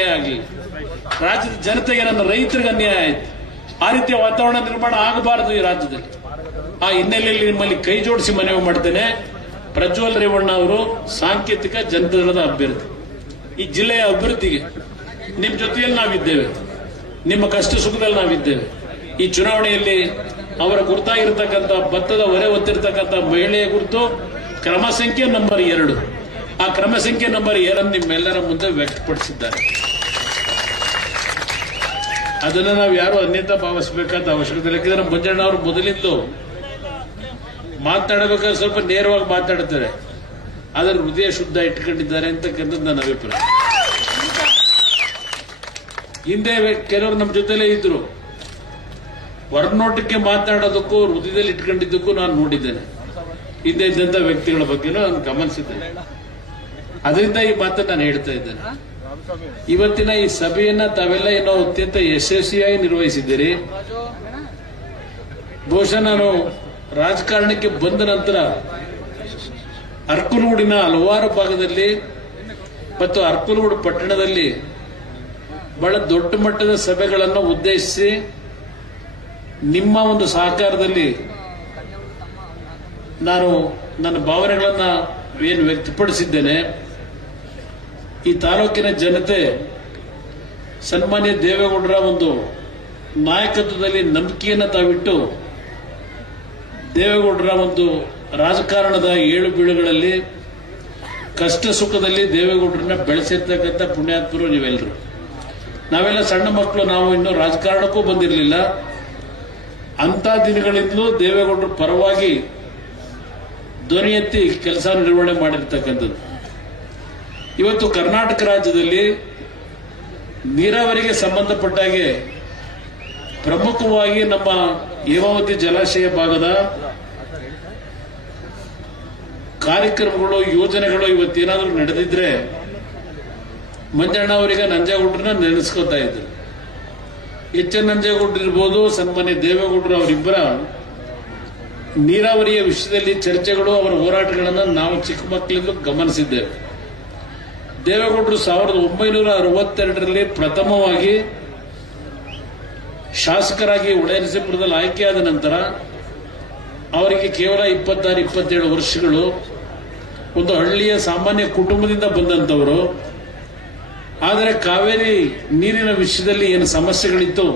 ಅನ್ಯಾಯ ಆಗಲಿಲ್ಲ, ರಾಜ್ಯದ ಜನತೆಗೆ, ನನ್ನ ರೈತರಿಗೆ ಅನ್ಯಾಯ ಆಯಿತು. ಆ ರೀತಿಯ ವಾತಾವರಣ ನಿರ್ಮಾಣ ಆಗಬಾರದು ಈ ರಾಜ್ಯದಲ್ಲಿ. ಆ ಹಿನ್ನೆಲೆಯಲ್ಲಿ ನಿಮ್ಮಲ್ಲಿ ಕೈ ಜೋಡಿಸಿ ಮನವಿ ಮಾಡ್ತೇನೆ. ಪ್ರಜ್ವಲ್ ರೇವಣ್ಣ ಅವರು ಸಾಂಕೇತಿಕ ಜನತಾದಳದ ಅಭ್ಯರ್ಥಿ. ಈ ಜಿಲ್ಲೆಯ ಅಭಿವೃದ್ಧಿಗೆ ನಿಮ್ಮ ಜೊತೆಯಲ್ಲಿ ನಾವಿದ್ದೇವೆ, ನಿಮ್ಮ ಕಷ್ಟ ಸುಖದಲ್ಲಿ ನಾವಿದ್ದೇವೆ. ಈ ಚುನಾವಣೆಯಲ್ಲಿ ಅವರ ಗುರುತಾಗಿರ್ತಕ್ಕಂಥ ಭತ್ತದ ಹೊರೆ ಹೊತ್ತಿರ್ತಕ್ಕಂಥ ಮಹಿಳೆಯ ಗುರುತು ಕ್ರಮ ಸಂಖ್ಯೆ ನಂಬರ್ 2. ಆ ಕ್ರಮ ಸಂಖ್ಯೆ ನಂಬರ್ 2 ನಿಮ್ಮೆಲ್ಲರ ಮುಂದೆ ವ್ಯಕ್ತಪಡಿಸಿದ್ದಾರೆ. ಅದನ್ನು ನಾವು ಯಾರು ಅನ್ಯತಾ ಭಾವಿಸಬೇಕಾದ ಅವಶ್ಯಕತೆ ಇಲ್ಲ. ಯಾಕಂದ್ರೆ ಮಂಜಣ್ಣ ಅವರು ಮೊದಲಿಂದಲೂ ಮಾತನಾಡಬೇಕಾದ್ರೆ ಸ್ವಲ್ಪ ನೇರವಾಗಿ ಮಾತಾಡ್ತಾರೆ, ಅದರ ಹೃದಯ ಶುದ್ಧ ಇಟ್ಕೊಂಡಿದ್ದಾರೆ ಅಂತಕ್ಕಂಥದ್ದು ನನ್ನ ಅಭಿಪ್ರಾಯ. ಹಿಂದೆ ಕೆಲವರು ನಮ್ಮ ಜೊತೆಲೇ ಇದ್ರು, ಹೊರನೋಟಕ್ಕೆ ಮಾತನಾಡೋದಕ್ಕೂ ಹೃದಯದಲ್ಲಿ ಇಟ್ಕೊಂಡಿದ್ದಕ್ಕೂ ನಾನು ನೋಡಿದ್ದೇನೆ. ಹಿಂದೆ ಇದ್ದಂತ ವ್ಯಕ್ತಿಗಳ ಬಗ್ಗೆ ನಾನು ಗಮನಿಸಿದ್ದೇನೆ. ಅದರಿಂದ ಈ ಮಾತನ್ನು ನಾನು ಹೇಳ್ತಾ ಇದ್ದೇನೆ. ಇವತ್ತಿನ ಈ ಸಭೆಯನ್ನ ತಾವೆಲ್ಲ ಏನೋ ಅತ್ಯಂತ ಯಶಸ್ವಿಯಾಗಿ ನಿರ್ವಹಿಸಿದ್ದೀರಿ. ಬಹುಶಃ ನಾನು ರಾಜಕಾರಣಕ್ಕೆ ಬಂದ ನಂತರ ಅರ್ಕಲಗೂಡಿನ ಹಲವಾರು ಭಾಗದಲ್ಲಿ ಮತ್ತು ಅರ್ಕಲಗೂಡು ಪಟ್ಟಣದಲ್ಲಿ ಬಹಳ ದೊಡ್ಡ ಮಟ್ಟದ ಸಭೆಗಳನ್ನು ಉದ್ದೇಶಿಸಿ ನಿಮ್ಮ ಒಂದು ಸಹಕಾರದಲ್ಲಿ ನಾನು ನನ್ನ ಭಾವನೆಗಳನ್ನ ಏನು ವ್ಯಕ್ತಪಡಿಸಿದ್ದೇನೆ. ಈ ತಾಲೂಕಿನ ಜನತೆ ಸನ್ಮಾನ್ಯ ದೇವೇಗೌಡರ ಒಂದು ನಾಯಕತ್ವದಲ್ಲಿ ನಂಬಿಕೆಯನ್ನು ತಾವಿಟ್ಟು ದೇವೇಗೌಡರ ಒಂದು ರಾಜಕಾರಣದ ಏಳು ಬೀಳುಗಳಲ್ಲಿ ಕಷ್ಟ ಸುಖದಲ್ಲಿ ದೇವೇಗೌಡರನ್ನ ಬೆಳೆಸಿರ್ತಕ್ಕಂಥ ಪುಣ್ಯಾತ್ಮರು ನೀವೆಲ್ಲರೂ. ನಾವೆಲ್ಲ ಸಣ್ಣ ಮಕ್ಕಳು, ನಾವು ಇನ್ನೂ ರಾಜಕಾರಣಕ್ಕೂ ಬಂದಿರಲಿಲ್ಲ. ಅಂತ ದಿನಗಳಿಂದಲೂ ದೇವೇಗೌಡರ ಪರವಾಗಿ ಧ್ವನಿ ಎತ್ತಿ ಕೆಲಸ ನಿರ್ವಹಣೆ ಮಾಡಿರ್ತಕ್ಕಂಥದ್ದು. ಇವತ್ತು ಕರ್ನಾಟಕ ರಾಜ್ಯದಲ್ಲಿ ನೀರಾವರಿಗೆ ಸಂಬಂಧಪಟ್ಟ ಹಾಗೆ ಪ್ರಮುಖವಾಗಿ ನಮ್ಮ ಹೇಮಾವತಿ ಜಲಾಶಯ ಭಾಗದ ಕಾರ್ಯಕ್ರಮಗಳು, ಯೋಜನೆಗಳು ಇವತ್ತೇನಾದ್ರೂ ನಡೆದಿದ್ರೆ ಮಂಜಣ್ಣ ಅವರಿಗೆ ನಂಜೇಗೌಡರನ್ನ ನೆನೆಸ್ಕೋತಾ ಇದ್ರು. ಎಚ್ ಎನ್ ನಂಜೇಗೌಡರು ಇರ್ಬೋದು, ಸನ್ಮಾನ್ಯ ದೇವೇಗೌಡರು ಅವರಿಬ್ಬರ ನೀರಾವರಿಯ ವಿಷಯದಲ್ಲಿ ಚರ್ಚೆಗಳು, ಅವರ ಹೋರಾಟಗಳನ್ನು ನಾವು ಚಿಕ್ಕ ಮಕ್ಕಳಿಂದ ಗಮನಿಸಿದ್ದೇವೆ. ದೇವೇಗೌಡರು 1962ರಲ್ಲಿ ಪ್ರಥಮವಾಗಿ ಶಾಸಕರಾಗಿ ಹೊಳೆನರಸೀಪುರದಲ್ಲಿ ಆಯ್ಕೆಯಾದ ನಂತರ ಅವರಿಗೆ ಕೇವಲ 26-27 ವರ್ಷಗಳು. ಒಂದು ಹಳ್ಳಿಯ ಸಾಮಾನ್ಯ ಕುಟುಂಬದಿಂದ ಬಂದಂತವರು. ಆದರೆ ಕಾವೇರಿ ನೀರಿನ ವಿಷಯದಲ್ಲಿ ಏನು ಸಮಸ್ಯೆಗಳಿತ್ತು,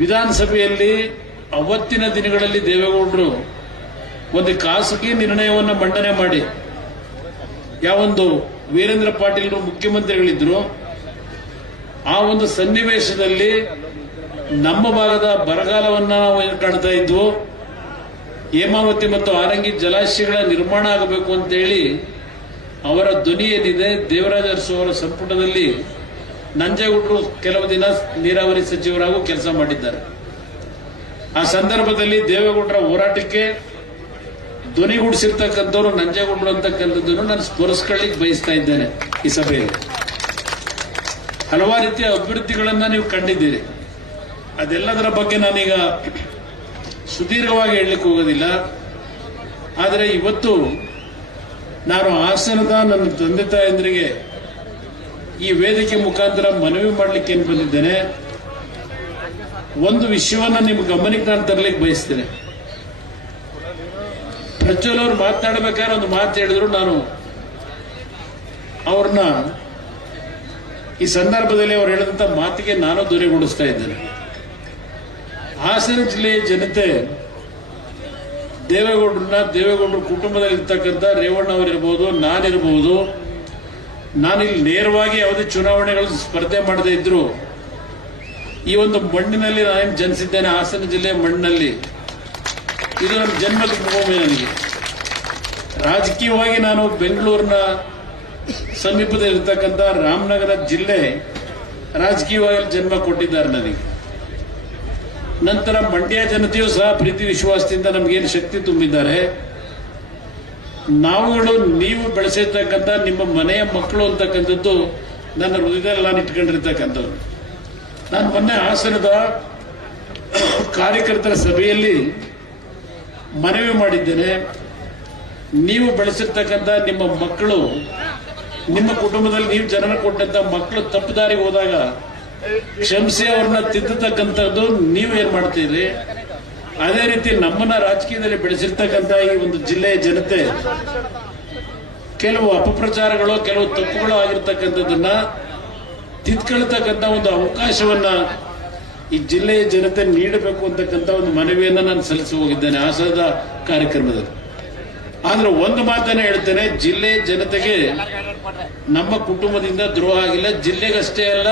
ವಿಧಾನಸಭೆಯಲ್ಲಿ ಅವತ್ತಿನ ದಿನಗಳಲ್ಲಿ ದೇವೇಗೌಡರು ಒಂದು ಖಾಸಗಿ ನಿರ್ಣಯವನ್ನು ಮಂಡನೆ ಮಾಡಿ, ಯಾವೊಂದು ವೀರೇಂದ್ರ ಪಾಟೀಲ್ ಮುಖ್ಯಮಂತ್ರಿಗಳಿದ್ರು, ಆ ಒಂದು ಸನ್ನಿವೇಶದಲ್ಲಿ ನಮ್ಮ ಭಾಗದ ಬರಗಾಲವನ್ನ ನಾವು ಕಾಣ್ತಾ ಇದ್ವು. ಹೇಮಾವತಿ ಮತ್ತು ಆರಂಗಿ ಜಲಾಶಯಗಳ ನಿರ್ಮಾಣ ಆಗಬೇಕು ಅಂತೇಳಿ ಅವರ ಧ್ವನಿ ಏನಿದೆ, ದೇವರಾಜ ಅರಸು ಅವರ ಸಂಪುಟದಲ್ಲಿ ನಂಜೇಗೌಡರು ಕೆಲವು ದಿನ ನೀರಾವರಿ ಸಚಿವರಾಗೂ ಕೆಲಸ ಮಾಡಿದ್ದಾರೆ. ಆ ಸಂದರ್ಭದಲ್ಲಿ ದೇವೇಗೌಡರ ಹೋರಾಟಕ್ಕೆ ಧ್ವನಿಗೂಡಿಸಿರ್ತಕ್ಕಂಥವ್ರು ನಂಜೇಗೌಡರು ಅಂತಕ್ಕಂಥದ್ದನ್ನು ನಾನು ಸ್ಮರಿಸ್ಕೊಳ್ಳಿಕ್ಕೆ ಬಯಸ್ತಾ ಇದ್ದೇನೆ. ಈ ಸಭೆಯಲ್ಲಿ ಹಲವಾರು ರೀತಿಯ ಅಭಿವೃದ್ಧಿಗಳನ್ನ ನೀವು ಕಂಡಿದ್ದೀರಿ. ಅದೆಲ್ಲದರ ಬಗ್ಗೆ ನಾನೀಗ ಸುದೀರ್ಘವಾಗಿ ಹೇಳಲಿಕ್ಕೆ ಹೋಗೋದಿಲ್ಲ. ಆದರೆ ಇವತ್ತು ನಾನು ಹಾಸನದ ನನ್ನ ತಂದೆ ತಾಯಂದ್ರಿಗೆ ಈ ವೇದಿಕೆ ಮುಖಾಂತರ ಮನವಿ ಮಾಡಲಿಕ್ಕೆ ಏನು ಬಂದಿದ್ದೇನೆ, ಒಂದು ವಿಷಯವನ್ನ ನಿಮ್ಮ ಗಮನಕ್ಕೆ ನಾನು ತರಲಿಕ್ಕೆ ಬಯಸ್ತೇನೆ. ಪ್ರಜ್ವಲ್ ಅವರು ಮಾತನಾಡಬೇಕಾದ್ರೆ ಒಂದು ಮಾತು ಹೇಳಿದ್ರು, ನಾನು ಅವ್ರನ್ನ ಈ ಸಂದರ್ಭದಲ್ಲಿ ಅವರು ಹೇಳಿದಂತ ಮಾತಿಗೆ ನಾನು ಧ್ವನಿಗೂಡಿಸ್ತಾ ಇದ್ದೇನೆ. ಹಾಸನ ಜಿಲ್ಲೆಯ ಜನತೆ ದೇವೇಗೌಡರ ಕುಟುಂಬದಲ್ಲಿ ಇರ್ತಕ್ಕಂಥ ರೇವಣ್ಣ ಅವರಿರ್ಬೋದು, ನಾನಿರ್ಬೋದು, ನಾನಿಲ್ಲಿ ನೇರವಾಗಿ ಯಾವುದೇ ಚುನಾವಣೆಗಳು ಸ್ಪರ್ಧೆ ಮಾಡದೇ ಇದ್ರು ಈ ಒಂದು ಮಣ್ಣಿನಲ್ಲಿ ನಾನೇನು ಜನಿಸಿದ್ದೇನೆ, ಹಾಸನ ಜಿಲ್ಲೆಯ ಮಣ್ಣಿನಲ್ಲಿ. ಇದು ನನ್ನ ಜನ್ಮದ ಭೂಮಿ. ನನಗೆ ರಾಜಕೀಯವಾಗಿ ನಾನು ಬೆಂಗಳೂರಿನ ಸಮೀಪದಲ್ಲಿರ್ತಕ್ಕಂಥ ರಾಮನಗರ ಜಿಲ್ಲೆ ರಾಜಕೀಯವಾಗಿ ಜನ್ಮ ಕೊಟ್ಟಿದ್ದಾರೆ ನನಗೆ. ನಂತರ ಮಂಡ್ಯ ಜನತೆಯೂ ಸಹ ಪ್ರೀತಿ ವಿಶ್ವಾಸದಿಂದ ನಮಗೇನು ಶಕ್ತಿ ತುಂಬಿದ್ದಾರೆ. ನಾವುಗಳು ನೀವು ಬೆಳೆಸಿರ್ತಕ್ಕಂಥ ನಿಮ್ಮ ಮನೆಯ ಮಕ್ಕಳು ಅಂತಕ್ಕಂಥದ್ದು ನನ್ನ ಹೃದಯದಲ್ಲಿ ನಾನು ಇಟ್ಕೊಂಡಿರ್ತಕ್ಕಂಥದ್ದು. ನಾನು ಮೊನ್ನೆ ಹಾಸನದ ಕಾರ್ಯಕರ್ತರ ಸಭೆಯಲ್ಲಿ ಮನವಿ ಮಾಡಿದ್ದೇನೆ, ನೀವು ಬೆಳೆಸಿರ್ತಕ್ಕಂಥ ನಿಮ್ಮ ಮಕ್ಕಳು ನಿಮ್ಮ ಕುಟುಂಬದಲ್ಲಿ ನೀವು ಜನನ ಕೊಟ್ಟಂತ ಮಕ್ಕಳು ತಪ್ಪು ದಾರಿಗೆ ಹೋದಾಗ ಕ್ಷಮಿಸಿ ಅವ್ರನ್ನ ತಿದ್ದತಕ್ಕಂಥದ್ದು ನೀವು ಏನ್ ಮಾಡ್ತೀರಿ. ಅದೇ ರೀತಿ ನಮ್ಮನ್ನ ರಾಜಕೀಯದಲ್ಲಿ ಬೆಳೆಸಿರ್ತಕ್ಕಂಥ ಈ ಒಂದು ಜಿಲ್ಲೆಯ ಜನತೆ ಕೆಲವು ಅಪಪ್ರಚಾರಗಳು ಕೆಲವು ತಪ್ಪುಗಳು ಆಗಿರ್ತಕ್ಕಂಥದ್ದನ್ನ ತಿದ್ಕೊಳ್ತಕ್ಕಂಥ ಒಂದು ಅವಕಾಶವನ್ನ ಈ ಜಿಲ್ಲೆಯ ಜನತೆ ನೀಡಬೇಕು ಅಂತಕ್ಕಂಥ ಒಂದು ಮನವಿಯನ್ನ ನಾನು ಸಲ್ಲಿಸಿ ಹೋಗಿದ್ದೇನೆ ಆಸದ ಕಾರ್ಯಕ್ರಮದಲ್ಲಿ. ಆದ್ರೆ ಒಂದು ಮಾತನ್ನ ಹೇಳ್ತೇನೆ, ಜಿಲ್ಲೆಯ ಜನತೆಗೆ ನಮ್ಮ ಕುಟುಂಬದಿಂದ ದ್ರೋಹ ಆಗಿಲ್ಲ, ಜಿಲ್ಲೆಗಷ್ಟೇ ಅಲ್ಲ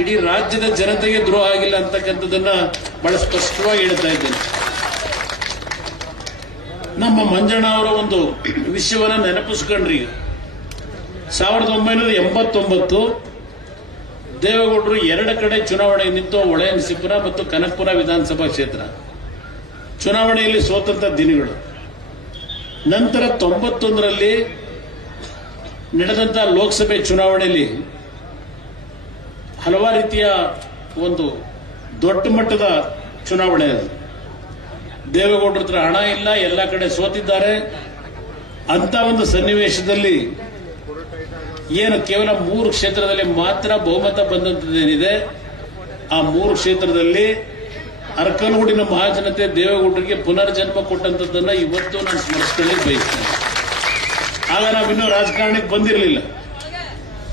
ಇಡೀ ರಾಜ್ಯದ ಜನತೆಗೆ ದ್ರೋಹ ಆಗಿಲ್ಲ ಅಂತಕ್ಕಂಥದ್ದನ್ನ ಬಹಳ ಸ್ಪಷ್ಟವಾಗಿ ಹೇಳ್ತಾ ಇದ್ದೇನೆ. ನಮ್ಮ ಮಂಜಣ್ಣ ಅವರ ಒಂದು ವಿಷಯವನ್ನ ನೆನಪಿಸ್ಕೊಂಡ್ರಿ. 1989 ದೇವೇಗೌಡರು 2 ಕಡೆ ಚುನಾವಣೆ ನಿಂತು ಹೊಳೆನರಸೀಪುರ ಮತ್ತು ಕನಕಪುರ ವಿಧಾನಸಭಾ ಕ್ಷೇತ್ರ ಚುನಾವಣೆಯಲ್ಲಿ ಸೋತಂತ ದಿನಗಳು. ನಂತರ 91ರಲ್ಲಿ ನಡೆದಂತ ಲೋಕಸಭೆ ಚುನಾವಣೆಯಲ್ಲಿ ಹಲವಾರು ರೀತಿಯ ಒಂದು ದೊಡ್ಡ ಮಟ್ಟದ ಚುನಾವಣೆ ಅದು. ದೇವೇಗೌಡರ ಹತ್ರ ಹಣ ಇಲ್ಲ, ಎಲ್ಲ ಕಡೆ ಸೋತಿದ್ದಾರೆ. ಅಂತ ಒಂದು ಸನ್ನಿವೇಶದಲ್ಲಿ ಏನು ಕೇವಲ 3 ಕ್ಷೇತ್ರದಲ್ಲಿ ಮಾತ್ರ ಬಹುಮತ ಬಂದಂತದ್ದೇನಿದೆ, ಆ 3 ಕ್ಷೇತ್ರದಲ್ಲಿ ಅರಕಲಗೂಡಿನ ಮಹಾಜನತೆ ದೇವೇಗೌಡರಿಗೆ ಪುನರ್ಜನ್ಮ ಕೊಟ್ಟಂತದ್ದನ್ನ ಇವತ್ತು ನಾನು ಸ್ಮರಿಸಿಕೊಳ್ಳಿ ಬಯಸ್ತೇನೆ. ಆಗ ನಾವಿನ್ನೂ ರಾಜಕಾರಣಕ್ಕೆ ಬಂದಿರಲಿಲ್ಲ.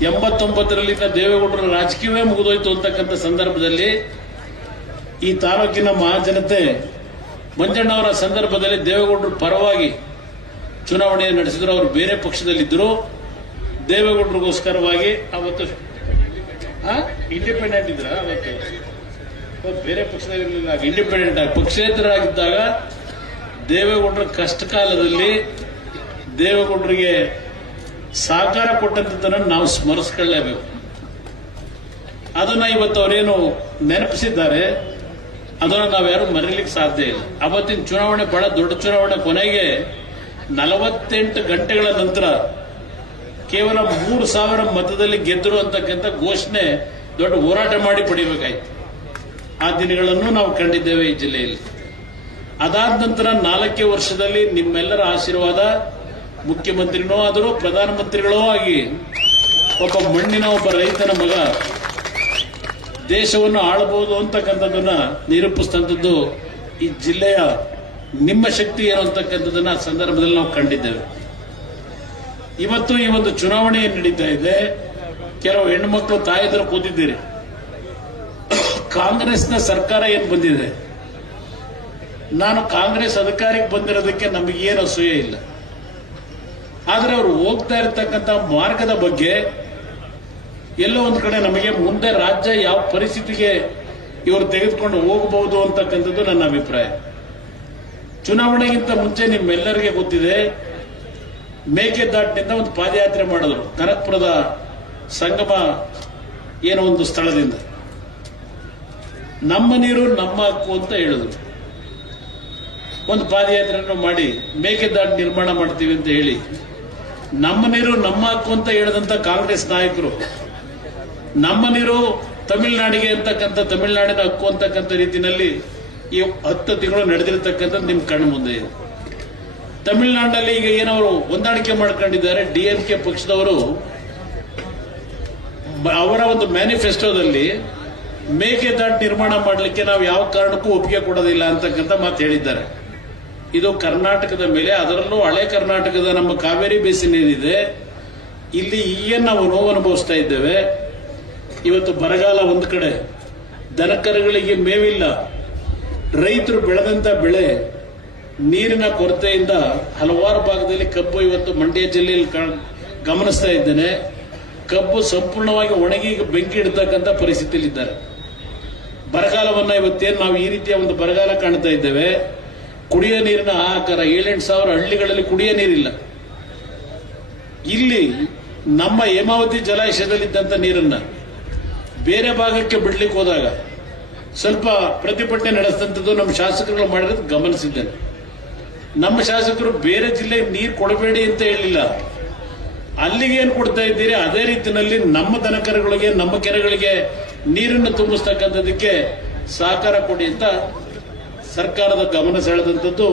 89ರಲ್ಲಿ ದೇವೇಗೌಡರ ರಾಜಕೀಯವೇ ಮುಗಿದೋಯ್ತು ಅಂತಕ್ಕಂಥ ಸಂದರ್ಭದಲ್ಲಿ ಈ ತಾಲೂಕಿನ ಮಹಾಜನತೆ ಮಂಜಣ್ಣವರ ಸಂದರ್ಭದಲ್ಲಿ ದೇವೇಗೌಡರ ಪರವಾಗಿ ಚುನಾವಣೆ ನಡೆಸಿದ್ರು. ಅವರು ಬೇರೆ ಪಕ್ಷದಲ್ಲಿದ್ದರು. ದೇವೇಗೌಡರಿಗೋಸ್ಕರವಾಗಿ ಅವತ್ತು ಇಂಡಿಪೆಂಡೆಂಟ್ ಇದ್ರ, ಅವತ್ತು ಬೇರೆ ಪಕ್ಷದಲ್ಲಿರಲಿಲ್ಲ, ಇಂಡಿಪೆಂಡೆಂಟ್ ಆಗಿ ಪಕ್ಷೇತರರಾಗಿದ್ದಾಗ ದೇವೇಗೌಡರ ಕಷ್ಟ ಕಾಲದಲ್ಲಿ ದೇವೇಗೌಡರಿಗೆ ಸಹಕಾರ ಕೊಟ್ಟಂತದ್ದನ್ನು ನಾವು ಸ್ಮರಿಸಿಕೊಳ್ಳಲೇಬೇಕು. ಅದನ್ನ ಇವತ್ತು ಅವರೇನು ನೆನಪಿಸಿದ್ದಾರೆ, ಅದನ್ನು ನಾವ್ಯಾರು ಮರೀಲಿಕ್ಕೆ ಸಾಧ್ಯ ಇಲ್ಲ. ಅವತ್ತಿನ ಚುನಾವಣೆ ಬಹಳ ದೊಡ್ಡ ಚುನಾವಣೆ. ಕೊನೆಗೆ 48 ಗಂಟೆಗಳ ನಂತರ ಕೇವಲ 3,000 ಮತದಲ್ಲಿ ಗೆದ್ದರು ಅಂತಕ್ಕಂಥ ಘೋಷಣೆ ದೊಡ್ಡ ಹೋರಾಟ ಮಾಡಿ ಪಡಿಬೇಕಾಯ್ತು. ಆ ದಿನಗಳನ್ನು ನಾವು ಕಂಡಿದ್ದೇವೆ ಈ ಜಿಲ್ಲೆಯಲ್ಲಿ. ಅದಾದ ನಂತರ 4 ವರ್ಷದಲ್ಲಿ ನಿಮ್ಮೆಲ್ಲರ ಆಶೀರ್ವಾದ, ಮುಖ್ಯಮಂತ್ರಿನೂ ಆದರೂ ಪ್ರಧಾನಮಂತ್ರಿಗಳೂ ಆಗಿ ಒಬ್ಬ ಮಣ್ಣಿನ ಒಬ್ಬ ರೈತನ ಮಗ ದೇಶವನ್ನು ಆಳಬಹುದು ಅಂತಕ್ಕಂಥದ್ದನ್ನ ನಿರೂಪಿಸಿದಂಥದ್ದು ಈ ಜಿಲ್ಲೆಯ ನಿಮ್ಮ ಶಕ್ತಿ ಏನು ಅಂತಕ್ಕಂಥದ್ದನ್ನ ಆ ಸಂದರ್ಭದಲ್ಲಿ ನಾವು ಕಂಡಿದ್ದೇವೆ. ಇವತ್ತು ಈ ಒಂದು ಚುನಾವಣೆ ನಡೀತಾ ಇದೆ. ಕೆಲವು ಹೆಣ್ಣುಮಕ್ಕಳು ತಾಯಿದರು ಕೂತಿದ್ದೀರಿ. ಕಾಂಗ್ರೆಸ್ನ ಸರ್ಕಾರ ಏನ್ ಬಂದಿದೆ, ನಾನು ಕಾಂಗ್ರೆಸ್ ಅಧಿಕಾರಕ್ಕೆ ಬಂದಿರೋದಕ್ಕೆ ನಮಗೇನು ಅಸೂಯೆ ಇಲ್ಲ. ಆದ್ರೆ ಅವರು ಹೋಗ್ತಾ ಇರತಕ್ಕಂಥ ಮಾರ್ಗದ ಬಗ್ಗೆ ಎಲ್ಲೋ ಒಂದು ಕಡೆ ನಮಗೆ ಮುಂದೆ ರಾಜ್ಯ ಯಾವ ಪರಿಸ್ಥಿತಿಗೆ ಇವರು ತೆಗೆದುಕೊಂಡು ಹೋಗಬಹುದು ಅಂತಕ್ಕಂಥದ್ದು ನನ್ನ ಅಭಿಪ್ರಾಯ. ಚುನಾವಣೆಗಿಂತ ಮುಂಚೆ ನಿಮ್ಮೆಲ್ಲರಿಗೆ ಗೊತ್ತಿದೆ, ಮೇಕೆದಾಟಿನಿಂದ ಒಂದು ಪಾದಯಾತ್ರೆ ಮಾಡಿದ್ರು ಕನಕಪುರದ ಸಂಗಮ ಏನೋ ಒಂದು ಸ್ಥಳದಿಂದ. ನಮ್ಮ ನೀರು ನಮ್ಮ ಹಕ್ಕು ಅಂತ ಹೇಳಿದ್ರು. ಒಂದು ಪಾದಯಾತ್ರೆಯನ್ನು ಮಾಡಿ ಮೇಕೆದಾಟು ನಿರ್ಮಾಣ ಮಾಡ್ತೀವಿ ಅಂತ ಹೇಳಿ ನಮ್ಮ ನೀರು ನಮ್ಮ ಹಕ್ಕು ಅಂತ ಹೇಳಿದಂತ ಕಾಂಗ್ರೆಸ್ ನಾಯಕರು ನಮ್ಮ ನೀರು ತಮಿಳುನಾಡಿಗೆ ಅಂತಕ್ಕಂಥ ತಮಿಳುನಾಡಿನ ಹಕ್ಕು ಅಂತಕ್ಕಂಥ ರೀತಿಯಲ್ಲಿ ಈ 10 ತಿಂಗಳು ನಡೆದಿರತಕ್ಕಂಥದ್ದು ನಿಮ್ ಕಣ್ಣು ಮುಂದೆ ಇದೆ. ತಮಿಳುನಾಡಿನಲ್ಲಿ ಈಗ ಏನವರು ಹೊಂದಾಣಿಕೆ ಮಾಡ್ಕೊಂಡಿದ್ದಾರೆ. DMK ಪಕ್ಷದವರು ಅವರ ಒಂದು ಮ್ಯಾನಿಫೆಸ್ಟೋದಲ್ಲಿ ಮೇಕೆದಾಟು ನಿರ್ಮಾಣ ಮಾಡಲಿಕ್ಕೆ ನಾವು ಯಾವ ಕಾರಣಕ್ಕೂ ಒಪ್ಪಿಗೆ ಕೊಡೋದಿಲ್ಲ ಅಂತಕ್ಕಂಥ ಮಾತು ಹೇಳಿದ್ದಾರೆ. ಇದು ಕರ್ನಾಟಕದ ಮೇಲೆ, ಅದರಲ್ಲೂ ಹಳೆ ಕರ್ನಾಟಕದ ನಮ್ಮ ಕಾವೇರಿ ಬೇಸಿನ್ ಏನಿದೆ ಇಲ್ಲಿ ಈಗೇನು ನಾವು ನೋವು ಅನುಭವಿಸ್ತಾ ಇದ್ದೇವೆ. ಇವತ್ತು ಬರಗಾಲ ಒಂದು ಕಡೆ, ದನಕರುಗಳಿಗೆ ಮೇವಿಲ್ಲ, ರೈತರು ಬೆಳೆದಂತ ಬೆಳೆ ನೀರಿನ ಕೊರತೆಯಿಂದ ಹಲವಾರು ಭಾಗದಲ್ಲಿ ಕಬ್ಬು ಇವತ್ತು ಮಂಡ್ಯ ಜಿಲ್ಲೆಯಲ್ಲಿ ಗಮನಿಸ್ತಾ ಇದ್ದೇನೆ. ಕಬ್ಬು ಸಂಪೂರ್ಣವಾಗಿ ಒಣಗಿ ಬೆಂಕಿ ಇಡತಕ್ಕಂಥ ಪರಿಸ್ಥಿತಿಯಲ್ಲಿದ್ದಾರೆ. ಬರಗಾಲವನ್ನ ಇವತ್ತೇನು ನಾವು ಈ ರೀತಿಯ ಒಂದು ಬರಗಾಲ ಕಾಣ್ತಾ ಇದ್ದೇವೆ. ಕುಡಿಯ ನೀರಿನ ಹಾಹಾಕಾರ, 7-8 ಸಾವಿರ ಹಳ್ಳಿಗಳಲ್ಲಿ ಕುಡಿಯ ನೀರಿಲ್ಲ. ಇಲ್ಲಿ ನಮ್ಮ ಹೇಮಾವತಿ ಜಲಾಶಯದಲ್ಲಿದ್ದಂಥ ನೀರನ್ನ ಬೇರೆ ಭಾಗಕ್ಕೆ ಬಿಡ್ಲಿಕ್ಕೆ ಹೋದಾಗ ಸ್ವಲ್ಪ ಪ್ರತಿಭಟನೆ ನಡೆಸಿದಂಥದ್ದು ನಮ್ಮ ಶಾಸಕರುಗಳು ಮಾಡಿರೋದು ಗಮನಿಸಿದ್ದೇನೆ. ನಮ್ಮ ಶಾಸಕರು ಬೇರೆ ಜಿಲ್ಲೆಗೆ ನೀರು ಕೊಡಬೇಡಿ ಅಂತ ಹೇಳಿಲ್ಲ, ಅಲ್ಲಿಗೆ ಏನ್ ಕೊಡ್ತಾ ಇದ್ದೀರಿ ಅದೇ ರೀತಿಯಲ್ಲಿ ನಮ್ಮ ದನಕರುಗಳಿಗೆ ನಮ್ಮ ಕೆರೆಗಳಿಗೆ ನೀರನ್ನು ತುಂಬಿಸ್ತಕ್ಕಂಥದಕ್ಕೆ ಸಹಕಾರ ಕೊಡಿ ಅಂತ ಸರ್ಕಾರದ ಗಮನ ಸೆಳೆದಂಥದ್ದು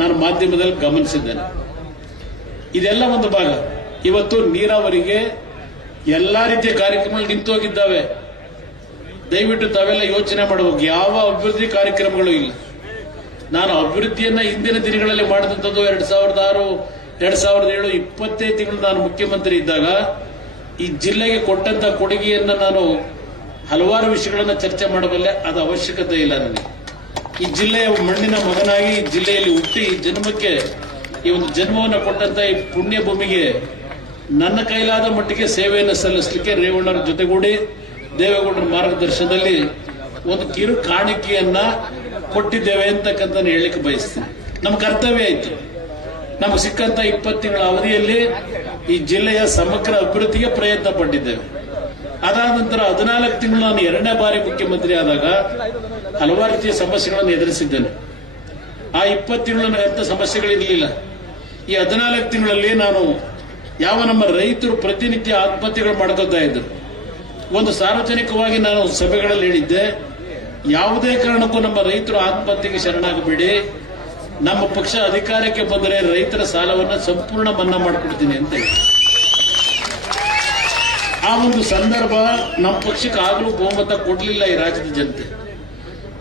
ನಾನು ಮಾಧ್ಯಮದಲ್ಲಿ ಗಮನಿಸಿದ್ದೇನೆ. ಇದೆಲ್ಲ ಒಂದು ಭಾಗ. ಇವತ್ತು ನೀರಾವರಿಗೆ ಎಲ್ಲಾ ರೀತಿಯ ಕಾರ್ಯಕ್ರಮಗಳು ನಿಂತೋಗಿದ್ದಾವೆ. ದಯವಿಟ್ಟು ತಾವೆಲ್ಲ ಯೋಚನೆ ಮಾಡಬೇಕು. ಯಾವ ಅಭಿವೃದ್ಧಿ ಕಾರ್ಯಕ್ರಮಗಳು ಇಲ್ಲ. ನಾನು ಅಭಿವೃದ್ಧಿಯನ್ನ ಹಿಂದಿನ ದಿನಗಳಲ್ಲಿ ಮಾಡಿದಂಥದ್ದು 2006, 2007 25 ತಿಂಗಳು ನಾನು ಮುಖ್ಯಮಂತ್ರಿ ಇದ್ದಾಗ ಈ ಜಿಲ್ಲೆಗೆ ಕೊಟ್ಟಂತ ಕೊಡುಗೆಯನ್ನ ನಾನು ಹಲವಾರು ವಿಷಯಗಳನ್ನ ಚರ್ಚೆ ಮಾಡಬಲ್ಲೆ. ಅದು ಅವಶ್ಯಕತೆ ಇಲ್ಲ ನನಗೆ. ಈ ಜಿಲ್ಲೆಯ ಮಣ್ಣಿನ ಮಗನಾಗಿ ಈ ಜಿಲ್ಲೆಯಲ್ಲಿ ಹುಟ್ಟಿ ಜನ್ಮಕ್ಕೆ ಈ ಒಂದು ಜನ್ಮವನ್ನು ಕೊಟ್ಟಂತ ಈ ಪುಣ್ಯ ಭೂಮಿಗೆ ನನ್ನ ಕೈಲಾದ ಮಟ್ಟಿಗೆ ಸೇವೆಯನ್ನು ಸಲ್ಲಿಸಲಿಕ್ಕೆ ರೇವಣ್ಣರ ಜೊತೆಗೂಡಿ ದೇವೇಗೌಡರ ಮಾರ್ಗದರ್ಶನದಲ್ಲಿ ಒಂದು ಕಿರು ಕಾಣಿಕೆಯನ್ನ ಕೊಟ್ಟಿದ್ದೇವೆ ಅಂತಕ್ಕಂಥ ಹೇಳಲಿಕ್ಕೆ ಬಯಸ್ತೀನಿ. ನಮ್ಮ ಕರ್ತವ್ಯ ಆಯಿತು. ನಮಗೆ ಸಿಕ್ಕಂತ 20 ತಿಂಗಳ ಅವಧಿಯಲ್ಲಿ ಈ ಜಿಲ್ಲೆಯ ಸಮಗ್ರ ಅಭಿವೃದ್ಧಿಗೆ ಪ್ರಯತ್ನ ಪಟ್ಟಿದ್ದೇವೆ. ಅದಾದ ನಂತರ 14 ತಿಂಗಳು ನಾನು 2ನೇ ಬಾರಿ ಮುಖ್ಯಮಂತ್ರಿ ಆದಾಗ ಹಲವಾರು ರೀತಿಯ ಸಮಸ್ಯೆಗಳನ್ನು ಎದುರಿಸಿದ್ದೇನೆ. ಆ 20 ತಿಂಗಳು ನನಗಂತ ಸಮಸ್ಯೆಗಳಿರಲಿಲ್ಲ. ಈ 14 ತಿಂಗಳಲ್ಲಿ ನಾನು ಯಾವ ನಮ್ಮ ರೈತರು ಪ್ರತಿನಿತ್ಯ ಆತ್ಮಹತ್ಯೆಗಳು ಮಾಡ್ಕೊತಾ ಇದ್ರು, ಒಂದು ಸಾರ್ವಜನಿಕವಾಗಿ ನಾನು ಸಭೆಗಳಲ್ಲಿ ಹೇಳಿದ್ದೆ, ಯಾವುದೇ ಕಾರಣಕ್ಕೂ ನಮ್ಮ ರೈತರು ಆತ್ಮಹತ್ಯೆಗೆ ಶರಣಾಗಬೇಡಿ. ನಮ್ಮ ಪಕ್ಷ ಅಧಿಕಾರಕ್ಕೆ ಬಂದರೆ ರೈತರ ಸಾಲವನ್ನು ಸಂಪೂರ್ಣ ಮನ್ನಾ ಮಾಡಿಕೊಡ್ತೀನಿ ಅಂತ ಹೇಳಿ. ಆ ಒಂದು ಸಂದರ್ಭ ನಮ್ಮ ಪಕ್ಷಕ್ಕೆ ಆಗಲೂ ಬಹುಮತ ಕೊಡಲಿಲ್ಲ ಈ ರಾಜ್ಯದ ಜನತೆ.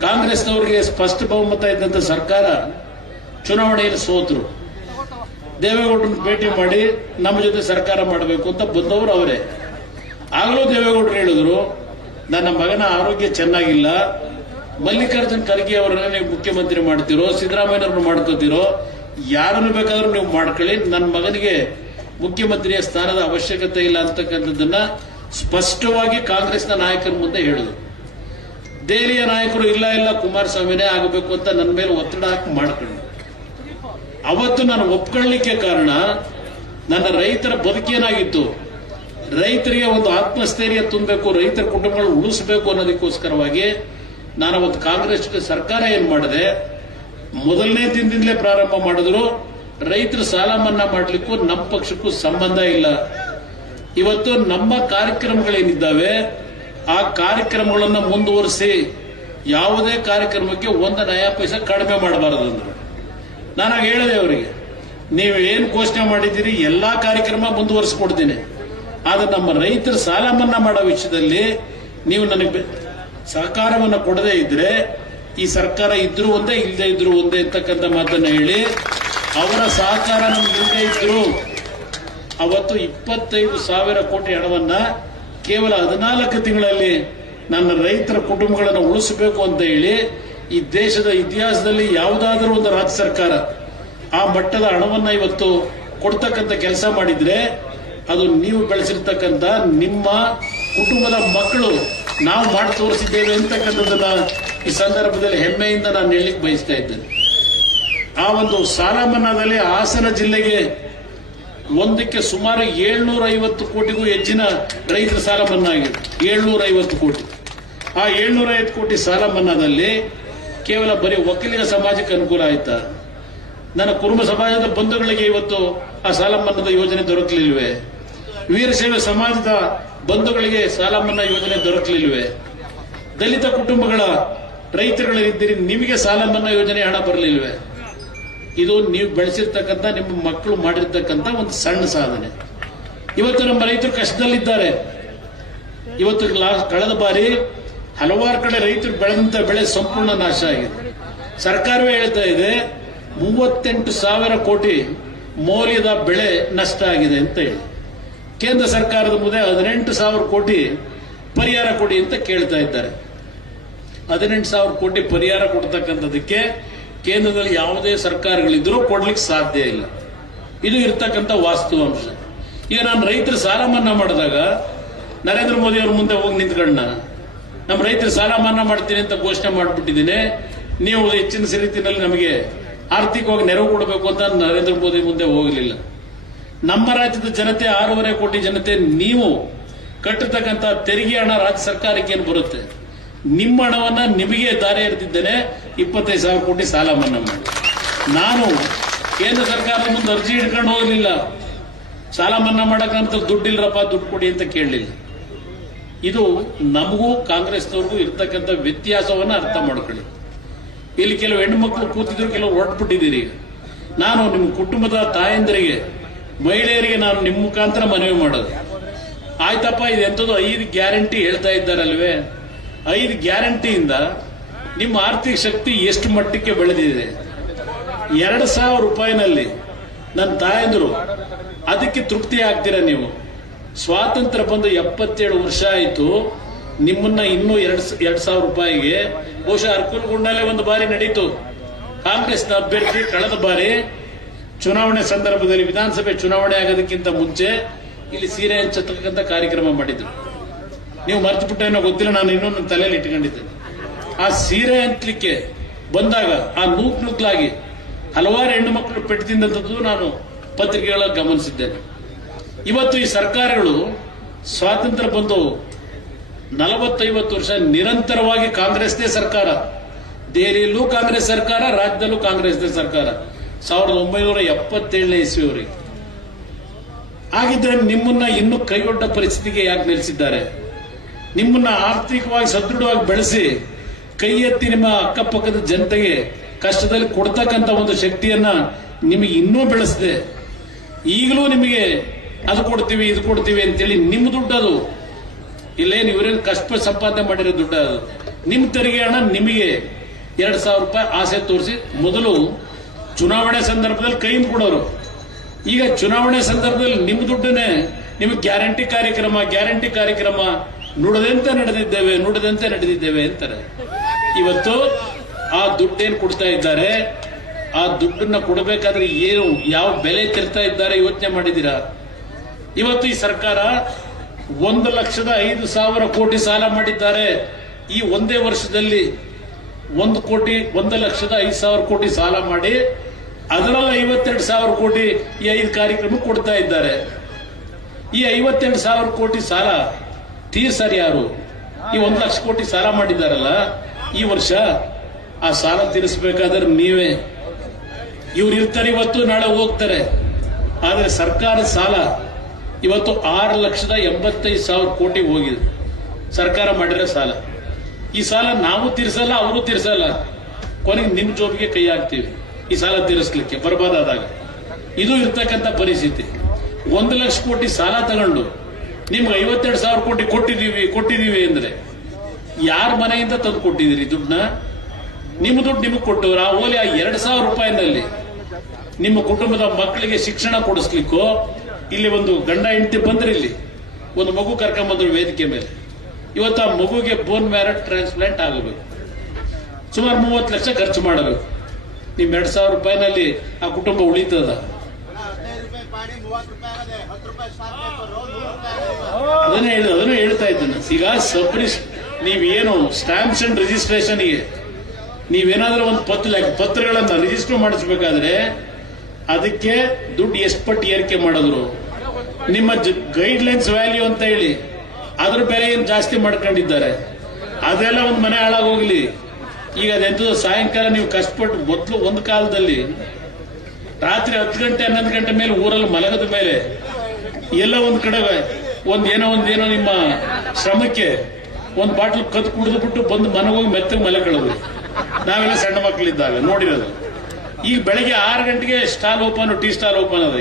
ಕಾಂಗ್ರೆಸ್ನವರಿಗೆ ಸ್ಪಷ್ಟ ಬಹುಮತ ಇದ್ದಂತ ಸರ್ಕಾರ ಚುನಾವಣೆಯಲ್ಲಿ ಸೋತರು. ದೇವೇಗೌಡರನ್ನು ಭೇಟಿ ಮಾಡಿ ನಮ್ಮ ಜೊತೆ ಸರ್ಕಾರ ಮಾಡಬೇಕು ಅಂತ ಬಂದವರು ಅವರೇ. ಆಗಲೂ ದೇವೇಗೌಡರು ಹೇಳಿದ್ರು, ನನ್ನ ಮಗನ ಆರೋಗ್ಯ ಚೆನ್ನಾಗಿಲ್ಲ, ಮಲ್ಲಿಕಾರ್ಜುನ್ ಖರ್ಗೆ ಅವರನ್ನ ನೀವು ಮುಖ್ಯಮಂತ್ರಿ ಮಾಡ್ತಿರೋ, ಸಿದ್ದರಾಮಯ್ಯವ್ರನ್ನ ಮಾಡ್ಕೋತಿರೋ, ಯಾರನ್ನು ಬೇಕಾದ್ರೂ ನೀವು ಮಾಡ್ಕೊಳ್ಳಿ, ನನ್ನ ಮಗನಿಗೆ ಮುಖ್ಯಮಂತ್ರಿಯ ಸ್ಥಾನದ ಅವಶ್ಯಕತೆ ಇಲ್ಲ ಅಂತಕ್ಕಂಥದ್ದನ್ನ ಸ್ಪಷ್ಟವಾಗಿ ಕಾಂಗ್ರೆಸ್ನ ನಾಯಕರ ಮುಂದೆ ಹೇಳಿದ್ರು. ದೆಹಲಿಯ ನಾಯಕರು ಇಲ್ಲ ಕುಮಾರಸ್ವಾಮಿನೇ ಆಗಬೇಕು ಅಂತ ನನ್ನ ಮೇಲೆ ಒತ್ತಡ ಹಾಕಿ ಮಾಡ್ಕೊಂಡು ಅವತ್ತು ನಾನು ಒಪ್ಕೊಳ್ಳಿಕ್ಕೆ ಕಾರಣ ನನ್ನ ರೈತರ ಬದುಕೇನಾಗಿತ್ತು, ರೈತರಿಗೆ ಒಂದು ಆತ್ಮಸ್ಥೈರ್ಯ ತುಂಬಬೇಕು, ರೈತರ ಕುಟುಂಬಗಳು ಉಳಿಸಬೇಕು ಅನ್ನೋದಕ್ಕೋಸ್ಕರವಾಗಿ ನಾನು ಅವತ್ತು ಕಾಂಗ್ರೆಸ್ ಸರ್ಕಾರ ಏನ್ ಮಾಡಿದೆ, ಮೊದಲನೇ ದಿನದಿಂದಲೇ ಪ್ರಾರಂಭ ಮಾಡಿದ್ರು. ರೈತರ ಸಾಲ ಮನ್ನಾ ಮಾಡಲಿಕ್ಕೂ ನಮ್ಮ ಪಕ್ಷಕ್ಕೂ ಸಂಬಂಧ ಇಲ್ಲ. ಇವತ್ತು ನಮ್ಮ ಕಾರ್ಯಕ್ರಮಗಳೇನಿದ್ದಾವೆ ಆ ಕಾರ್ಯಕ್ರಮಗಳನ್ನ ಮುಂದುವರಿಸಿ ಯಾವುದೇ ಕಾರ್ಯಕ್ರಮಕ್ಕೆ 1 ನಯಾ ಪೈಸೆ ಕಡಿಮೆ ಮಾಡಬಾರದು ಅಂದ್ರು. ನಾನು ಹೇಳಿದೆ ಅವರಿಗೆ, ನೀವು ಏನ್ ಘೋಷಣೆ ಮಾಡಿದ್ದೀರಿ ಎಲ್ಲಾ ಕಾರ್ಯಕ್ರಮ ಮುಂದುವರಿಸಿಕೊಡ್ತೀನಿ, ಆದ್ರೆ ನಮ್ಮ ರೈತರ ಸಾಲ ಮನ್ನಾ ಮಾಡೋ ವಿಷಯದಲ್ಲಿ ನೀವು ನನಗೆ ಸಹಕಾರವನ್ನು ಕೊಡದೇ ಇದ್ರೆ ಈ ಸರ್ಕಾರ ಇದ್ರೂ ಒಂದೇ ಇಲ್ಲದೆ ಇದ್ರು ಒಂದೇ ಅಂತಕ್ಕಂಥ ಮಾತನ್ನ ಹೇಳಿ ಅವರ ಸಹಕಾರ ನಮ್ಗೆ ಇಲ್ಲದೆ ಇದ್ರು ಅವತ್ತು 25,000 ಕೋಟಿ ಹಣವನ್ನ ಕೇವಲ 14 ತಿಂಗಳಲ್ಲಿ ನನ್ನ ರೈತರ ಕುಟುಂಬಗಳನ್ನು ಉಳಿಸಬೇಕು ಅಂತ ಹೇಳಿ ಈ ದೇಶದ ಇತಿಹಾಸದಲ್ಲಿ ಯಾವುದಾದ್ರೂ ಒಂದು ರಾಜ್ಯ ಸರ್ಕಾರ ಆ ಮಟ್ಟದ ಹಣವನ್ನ ಇವತ್ತು ಕೊಡ್ತಕ್ಕಂಥ ಕೆಲಸ ಮಾಡಿದ್ರೆ ಅದು ನೀವು ಬೆಳೆಸಿರ್ತಕ್ಕಂಥ ನಿಮ್ಮ ಕುಟುಂಬದ ಮಕ್ಕಳು ನಾವು ಮಾಡಿ ತೋರಿಸಿದ್ದೇವೆ ಅಂತಕ್ಕಂಥದ್ದನ್ನ ಈ ಸಂದರ್ಭದಲ್ಲಿ ಹೆಮ್ಮೆಯಿಂದ ನಾನು ಹೇಳಲಿಕ್ಕೆ ಬಯಸ್ತಾ ಇದ್ದೇನೆ. ಆ ಒಂದು ಸಾಲ ಮನ್ನಾದಲ್ಲಿ ಹಾಸನ ಜಿಲ್ಲೆಗೆ ಒಂದಕ್ಕೆ ಸುಮಾರು 750 ಕೋಟಿಗೂ ಹೆಚ್ಚಿನ ರೈತರ ಸಾಲ ಮನ್ನಾ ಆಗಿದೆ. 750 ಕೋಟಿ. ಆ 750 ಕೋಟಿ ಸಾಲ ಮನ್ನಾದಲ್ಲಿ ಕೇವಲ ಬರೀ ಒಕ್ಕಲಿಗ ಸಮಾಜಕ್ಕೆ ಅನುಕೂಲ ಆಯ್ತಾ? ನನ್ನ ಕುರುಬ ಸಮಾಜದ ಬಂಧುಗಳಿಗೆ ಇವತ್ತು ಆ ಸಾಲ ಮನ್ನಾದ ಯೋಜನೆ ದೊರಕಲಿಲ್ವೇ? ವೀರಶೈವ ಸಮಾಜದ ಬಂಧುಗಳಿಗೆ ಸಾಲ ಮನ್ನಾ ಯೋಜನೆ ದೊರಕಲಿಲ್ವೇ? ದಲಿತ ಕುಟುಂಬಗಳ ರೈತರುಗಳಿದ್ದೀರಿ, ನಿಮಗೆ ಸಾಲ ಮನ್ನಾ ಯೋಜನೆ ಹಣ ಬರಲಿಲ್ವೇ? ಇದು ನೀವು ಬೆಳೆಸಿರ್ತಕ್ಕಂಥ ನಿಮ್ಮ ಮಕ್ಕಳು ಮಾಡಿರ್ತಕ್ಕಂಥ ಒಂದು ಸಣ್ಣ ಸಾಧನೆ. ಇವತ್ತು ನಮ್ಮ ರೈತರು ಕಷ್ಟದಲ್ಲಿದ್ದಾರೆ. ಇವತ್ತು ಕಳೆದ ಬಾರಿ ಹಲವಾರು ಕಡೆ ರೈತರು ಬೆಳೆದಂತ ಬೆಳೆ ಸಂಪೂರ್ಣ ನಾಶ ಆಗಿದೆ. ಸರ್ಕಾರವೇ ಹೇಳ್ತಾ ಇದೆ 38,000 ಕೋಟಿ ಮೌಲ್ಯದ ಬೆಳೆ ನಷ್ಟ ಆಗಿದೆ ಅಂತ ಹೇಳಿ. ಕೇಂದ್ರ ಸರ್ಕಾರದ ಮುಂದೆ 18,000 ಕೋಟಿ ಪರಿಹಾರ ಕೊಡಿ ಅಂತ ಕೇಳ್ತಾ ಇದ್ದಾರೆ. 18,000 ಕೋಟಿ ಪರಿಹಾರ ಕೊಡ್ತಕ್ಕಂಥದಕ್ಕೆ ಕೇಂದ್ರದಲ್ಲಿ ಯಾವುದೇ ಸರ್ಕಾರಗಳಿದ್ರೂ ಕೊಡ್ಲಿಕ್ಕೆ ಸಾಧ್ಯ ಇಲ್ಲ. ಇದು ಇರ್ತಕ್ಕಂಥ ವಾಸ್ತವಾಂಶ. ಈಗ ನಾನು ರೈತರ ಸಾಲ ಮನ್ನಾ ಮಾಡಿದಾಗ ನರೇಂದ್ರ ಮೋದಿ ಅವ್ರ ಮುಂದೆ ಹೋಗಿ ನಿಂತ್ಕೊಂಡ ನಮ್ಮ ರೈತರ ಸಾಲ ಮನ್ನಾ ಮಾಡ್ತೀನಿ ಅಂತ ಘೋಷಣೆ ಮಾಡಿಬಿಟ್ಟಿದ್ದೀನಿ, ನೀವು ಹೆಚ್ಚಿನ ರೀತಿಯಲ್ಲಿ ನಮಗೆ ಆರ್ಥಿಕವಾಗಿ ನೆರವು ಕೊಡಬೇಕು ಅಂತ ನರೇಂದ್ರ ಮೋದಿ ಮುಂದೆ ಹೋಗಲಿಲ್ಲ. ನಮ್ಮ ರಾಜ್ಯದ ಜನತೆ 6.5 ಕೋಟಿ ಜನತೆ ನೀವು ಕಟ್ಟತಕ್ಕಂಥ ತೆರಿಗೆ ಹಣ ರಾಜ್ಯ ಸರ್ಕಾರಕ್ಕೆ ಏನು ಬರುತ್ತೆ? ನಿಮ್ಮ ಹಣವನ್ನ ನಿಮಗೆ ದಾರಿ ಎರೆದಿದ್ದೇನೆ 25,000 ಕೋಟಿ ಸಾಲ ಮನ್ನಾ ಮಾಡಿ. ನಾನು ಕೇಂದ್ರ ಸರ್ಕಾರದ ಮುಂದೆ ಅರ್ಜಿ ಹಿಡ್ಕೊಂಡು ಹೋಗಲಿಲ್ಲ, ಸಾಲ ಮನ್ನಾ ಮಾಡಕ್ಕಂತ ದುಡ್ಡಿಲ್ಲರಪ್ಪ ದುಡ್ಡು ಕೊಡಿ ಅಂತ ಕೇಳಲಿಲ್ಲ. ಇದು ನಮಗೂ ಕಾಂಗ್ರೆಸ್ನವ್ರಿಗೂ ಇರ್ತಕ್ಕಂಥ ವ್ಯತ್ಯಾಸವನ್ನ ಅರ್ಥ ಮಾಡ್ಕೊಳ್ಳಿ. ಇಲ್ಲಿ ಕೆಲವು ಹೆಣ್ಣು ಮಕ್ಕಳು ಕೂತಿದ್ರು, ಕೆಲವು ಹೊರಟ್ಬಿಟ್ಟಿದ್ದೀರಿ. ನಾನು ನಿಮ್ಮ ಕುಟುಂಬದ ತಾಯಂದರಿಗೆ, ಮಹಿಳೆಯರಿಗೆ ನಾನು ನಿಮ್ಮ ಮುಖಾಂತರ ಮನವಿ ಮಾಡೋದು, ಆಯ್ತಪ್ಪ, ಇದೆಂಥದ್ದು 5 ಗ್ಯಾರಂಟಿ ಹೇಳ್ತಾ ಇದ್ದಾರಲ್ವೇ, 5 ಗ್ಯಾರಂಟಿಯಿಂದ ನಿಮ್ಮ ಆರ್ಥಿಕ ಶಕ್ತಿ ಎಷ್ಟು ಮಟ್ಟಕ್ಕೆ ಬೆಳೆದಿದೆ? 2,000 ರೂಪಾಯಿನಲ್ಲಿ ನನ್ನ ತಾಯಂದ್ರು ಅದಕ್ಕೆ ತೃಪ್ತಿ ಆಗ್ತೀರಾ ನೀವು? ಸ್ವಾತಂತ್ರ್ಯ ಬಂದು 77 ವರ್ಷ ಆಯಿತು, ನಿಮ್ಮನ್ನ ಇನ್ನೂ 2,000 ರೂಪಾಯಿಗೆ ಬಹುಶಃ ಅರ್ಕಲ್ಗುಂಡಲ್ಲೇ ಒಂದು ಬಾರಿ ನಡೀತು. ಕಾಂಗ್ರೆಸ್ನ ಅಭ್ಯರ್ಥಿ ಕಳೆದ ಬಾರಿ ಚುನಾವಣೆ ಸಂದರ್ಭದಲ್ಲಿ, ವಿಧಾನಸಭೆ ಚುನಾವಣೆ ಆಗೋದಕ್ಕಿಂತ ಮುಂಚೆ ಇಲ್ಲಿ ಸೀರೆ ಹಂಚತಕ್ಕಂಥ ಕಾರ್ಯಕ್ರಮ ಮಾಡಿದ್ರು. ನೀವು ಮರ್ತು ಬಿಟ್ಟೇನೋ ಗೊತ್ತಿಲ್ಲ, ನಾನು ಇನ್ನೂ ನನ್ನ ತಲೆಯಲ್ಲಿ ಇಟ್ಕೊಂಡಿದ್ದೆ. ಆ ಸೀರೆ ಹಂಚಲಿಕ್ಕೆ ಬಂದಾಗ ಆ ನೂಕ್ಲಾಗಿ ಹಲವಾರು ಹೆಣ್ಣು ಮಕ್ಕಳು ಪೆಟ್ಟು ತಿಂದಂಥದ್ದು ನಾನು ಪತ್ರಿಕೆಗಳ ಗಮನಿಸಿದ್ದೇನೆ. ಇವತ್ತು ಈ ಸರ್ಕಾರಗಳು ಸ್ವಾತಂತ್ರ್ಯ ಬಂದು 40-50 ವರ್ಷ ನಿರಂತರವಾಗಿ ಕಾಂಗ್ರೆಸ್ದೇ ಸರ್ಕಾರ, ದೆಹಲಿಯಲ್ಲೂ ಕಾಂಗ್ರೆಸ್ ಸರ್ಕಾರ, ರಾಜ್ಯದಲ್ಲೂ ಕಾಂಗ್ರೆಸ್ದೇ ಸರ್ಕಾರ, 1977ನೇ ಇಸ್ವಿಯವರೆಗೆ. ಹಾಗಿದ್ರೆ ನಿಮ್ಮನ್ನ ಇನ್ನೂ ಕೈಗೊಡ್ಡ ಪರಿಸ್ಥಿತಿಗೆ ಯಾಕೆ ನಿಲ್ಲಿಸಿದ್ದಾರೆ? ನಿಮ್ಮನ್ನ ಆರ್ಥಿಕವಾಗಿ ಸದೃಢವಾಗಿ ಬೆಳೆಸಿ ಕೈ ಎತ್ತಿ ನಿಮ್ಮ ಅಕ್ಕಪಕ್ಕದ ಜನತೆಗೆ ಕಷ್ಟದಲ್ಲಿ ಕೊಡ್ತಕ್ಕಂಥ ಒಂದು ಶಕ್ತಿಯನ್ನ ನಿಮಗೆ ಇನ್ನೂ ಬೆಳೆಸಿದೆ. ಈಗಲೂ ನಿಮಗೆ ಅದು ಕೊಡ್ತೀವಿ ಇದು ಕೊಡ್ತೀವಿ ಅಂತೇಳಿ ನಿಮ್ಮ ದುಡ್ಡದು, ಇಲ್ಲೇನು ಇವರೇನು ಕಷ್ಟ ಸಂಪಾದನೆ ಮಾಡಿರೋ ದುಡ್ಡ ಅದು. ನಿಮ್ಮ ತೆರಿಗೆ ಹಣ ನಿಮಗೆ 2,000 ರೂಪಾಯಿ ಆಸೆ ತೋರಿಸಿ ಮೊದಲು ಚುನಾವಣೆ ಸಂದರ್ಭದಲ್ಲಿ ಕೈಯಿಂದ ಕೊಡೋರು. ಈಗ ಚುನಾವಣೆ ಸಂದರ್ಭದಲ್ಲಿ ನಿಮ್ಮ ದುಡ್ಡನ್ನೇ ನಿಮಗೆ ಗ್ಯಾರಂಟಿ ಕಾರ್ಯಕ್ರಮ ನುಡಿದಂತೆ ನಡೆದಿದ್ದೇವೆ ಅಂತಾರೆ. ಇವತ್ತು ಆ ದುಡ್ಡೇನು ಕೊಡ್ತಾ ಇದ್ದಾರೆ, ಆ ದುಡ್ಡನ್ನ ಕೊಡಬೇಕಾದ್ರೆ ಏನು ಯಾವ ಬೆಲೆ ತೆರ್ತಾ ಇದ್ದಾರೆ ಯೋಚನೆ ಮಾಡಿದ್ದೀರಾ? ಇವತ್ತು ಈ ಸರ್ಕಾರ 1,05,000 ಕೋಟಿ ಸಾಲ ಮಾಡಿದ್ದಾರೆ. ಈ ಒಂದೇ ವರ್ಷದಲ್ಲಿ 1,05,000 ಕೋಟಿ ಸಾಲ ಮಾಡಿ ಅದರಲ್ಲಿ 52,000 ಕೋಟಿ ಈ 5 ಕಾರ್ಯಕ್ರಮ ಕೊಡ್ತಾ ಇದ್ದಾರೆ. ಈ 52,000 ಕೋಟಿ ಸಾಲ ತೀರ್ಸಾರಿ ಯಾರು? ಈ 1,00,000 ಕೋಟಿ ಸಾಲ ಮಾಡಿದ್ದಾರಲ್ಲ ಈ ವರ್ಷ, ಆ ಸಾಲ ತೀರಿಸಬೇಕಾದ್ರೆ ನೀವೇ. ಇವ್ರು ಇರ್ತಾರೆ ಇವತ್ತು, ನಾಳೆ ಹೋಗ್ತಾರೆ. ಆದರೆ ಸರ್ಕಾರದ ಸಾಲ ಇವತ್ತು 6,85,000 ಕೋಟಿ ಹೋಗಿದೆ. ಸರ್ಕಾರ ಮಾಡಿರೋ ಸಾಲ. ಈ ಸಾಲ ನಾವು ತೀರಿಸಲ್ಲ, ಅವರು ತೀರಿಸಲ್ಲ, ಕೊನೆಗೆ ನಿಮ್ ಜೋಬಿಗೆ ಕೈ ಹಾಕ್ತೀವಿ ಈ ಸಾಲ ತೀರಿಸಲಿಕ್ಕೆ ಬರ್ಬಾದಾದಾಗ. ಇದು ಇರ್ತಕ್ಕಂಥ ಪರಿಸ್ಥಿತಿ. 1,00,000 ಕೋಟಿ ಸಾಲ ತಗೊಂಡು ನಿಮ್ಗೆ 52,000 ಕೋಟಿ ಕೊಟ್ಟಿದೀವಿ ಅಂದ್ರೆ ಯಾರ ಮನೆಯಿಂದ ತಂದು ಕೊಟ್ಟಿದ್ದೀರಿ ದುಡ್ಡನ್ನ? ನಿಮ್ಮ ದುಡ್ಡು ನಿಮಗೆ ಕೊಟ್ಟವ್ರು. ಆ ಓಲಿ ಆ 2,000 ರೂಪಾಯಿನಲ್ಲಿ ನಿಮ್ಮ ಕುಟುಂಬದ ಮಕ್ಕಳಿಗೆ ಶಿಕ್ಷಣ ಕೊಡಿಸ್ಲಿಕ್ಕೋ, ಇಲ್ಲಿ ಒಂದು ಗಂಡ ಹೆಂಡತಿ ಬಂದ್ರೆ ಇಲ್ಲಿ ಒಂದು ಮಗು ಕರ್ಕೊಂಬಂದ್ರು ವೇದಿಕೆ ಮೇಲೆ, ಇವತ್ತು ಆ ಮಗುಗೆ ಬೋನ್ ಮ್ಯಾರೋ ಟ್ರಾನ್ಸ್ಪ್ಲಾಂಟ್ ಆಗಬೇಕು, ಸುಮಾರು 30 ಲಕ್ಷ ಖರ್ಚು ಮಾಡಬೇಕು. ನಿಮ್ 2,000 ರೂಪಾಯಿನಲ್ಲಿ ಆ ಕುಟುಂಬ ಉಳಿತದ? ಅದನ್ನು ಹೇಳ್ತಾ ಇದ್ದೇನೆ. ಈಗ ನೀವೇನು ಸ್ಟಾಂಪ್ಸ್ ಅಂಡ್ ರಿಜಿಸ್ಟ್ರೇಷನ್ಗೆ ನೀವೇನಾದ್ರೂ ಒಂದು ಪತ್ರಗಳನ್ನ ರಿಜಿಸ್ಟರ್ ಮಾಡಿಸಬೇಕಾದ್ರೆ ಅದಕ್ಕೆ ದುಡ್ಡು ಎಷ್ಟು ಪಟ್ಟು ಏರಿಕೆ ಮಾಡಿದ್ರು? ನಿಮ್ಮ ಗೈಡ್ ಲೈನ್ಸ್ ವ್ಯಾಲ್ಯೂ ಅಂತ ಹೇಳಿ ಅದ್ರ ಬೆಲೆ ಏನು ಜಾಸ್ತಿ ಮಾಡ್ಕೊಂಡಿದ್ದಾರೆ. ಅದೆಲ್ಲ ಒಂದು ಮನೆ ಹಾಳಾಗೋಗ್ಲಿ. ಈಗ ಅದೆಂತದ್ದು ಸಾಯಂಕಾಲ ನೀವು ಕಷ್ಟಪಟ್ಟು ಮೊದಲು ಒಂದು ಕಾಲದಲ್ಲಿ ರಾತ್ರಿ 10 ಗಂಟೆ 11 ಗಂಟೆ ಮೇಲೆ ಊರಲ್ಲಿ ಮಲಗದ ಮೇಲೆ ಎಲ್ಲ ಒಂದ್ ಕಡೆ ಒಂದೇನೋ ನಿಮ್ಮ ಶ್ರಮಕ್ಕೆ ಒಂದು ಬಾಟ್ಲು ಕದ್ದು ಕುಡಿದ್ಬಿಟ್ಟು ಬಂದು ಮನೆಗೋಗಿ ಮೆತ್ತಗೆ ಮಲೆ ಕಳೆದು ನಾವೆಲ್ಲ ಸಣ್ಣ ಮಕ್ಕಳಿದ್ದಾಗ ನೋಡಿರೋದು. ಈಗ ಬೆಳಗ್ಗೆ 6 ಗಂಟೆಗೆ stall open, tea stall open ಅದ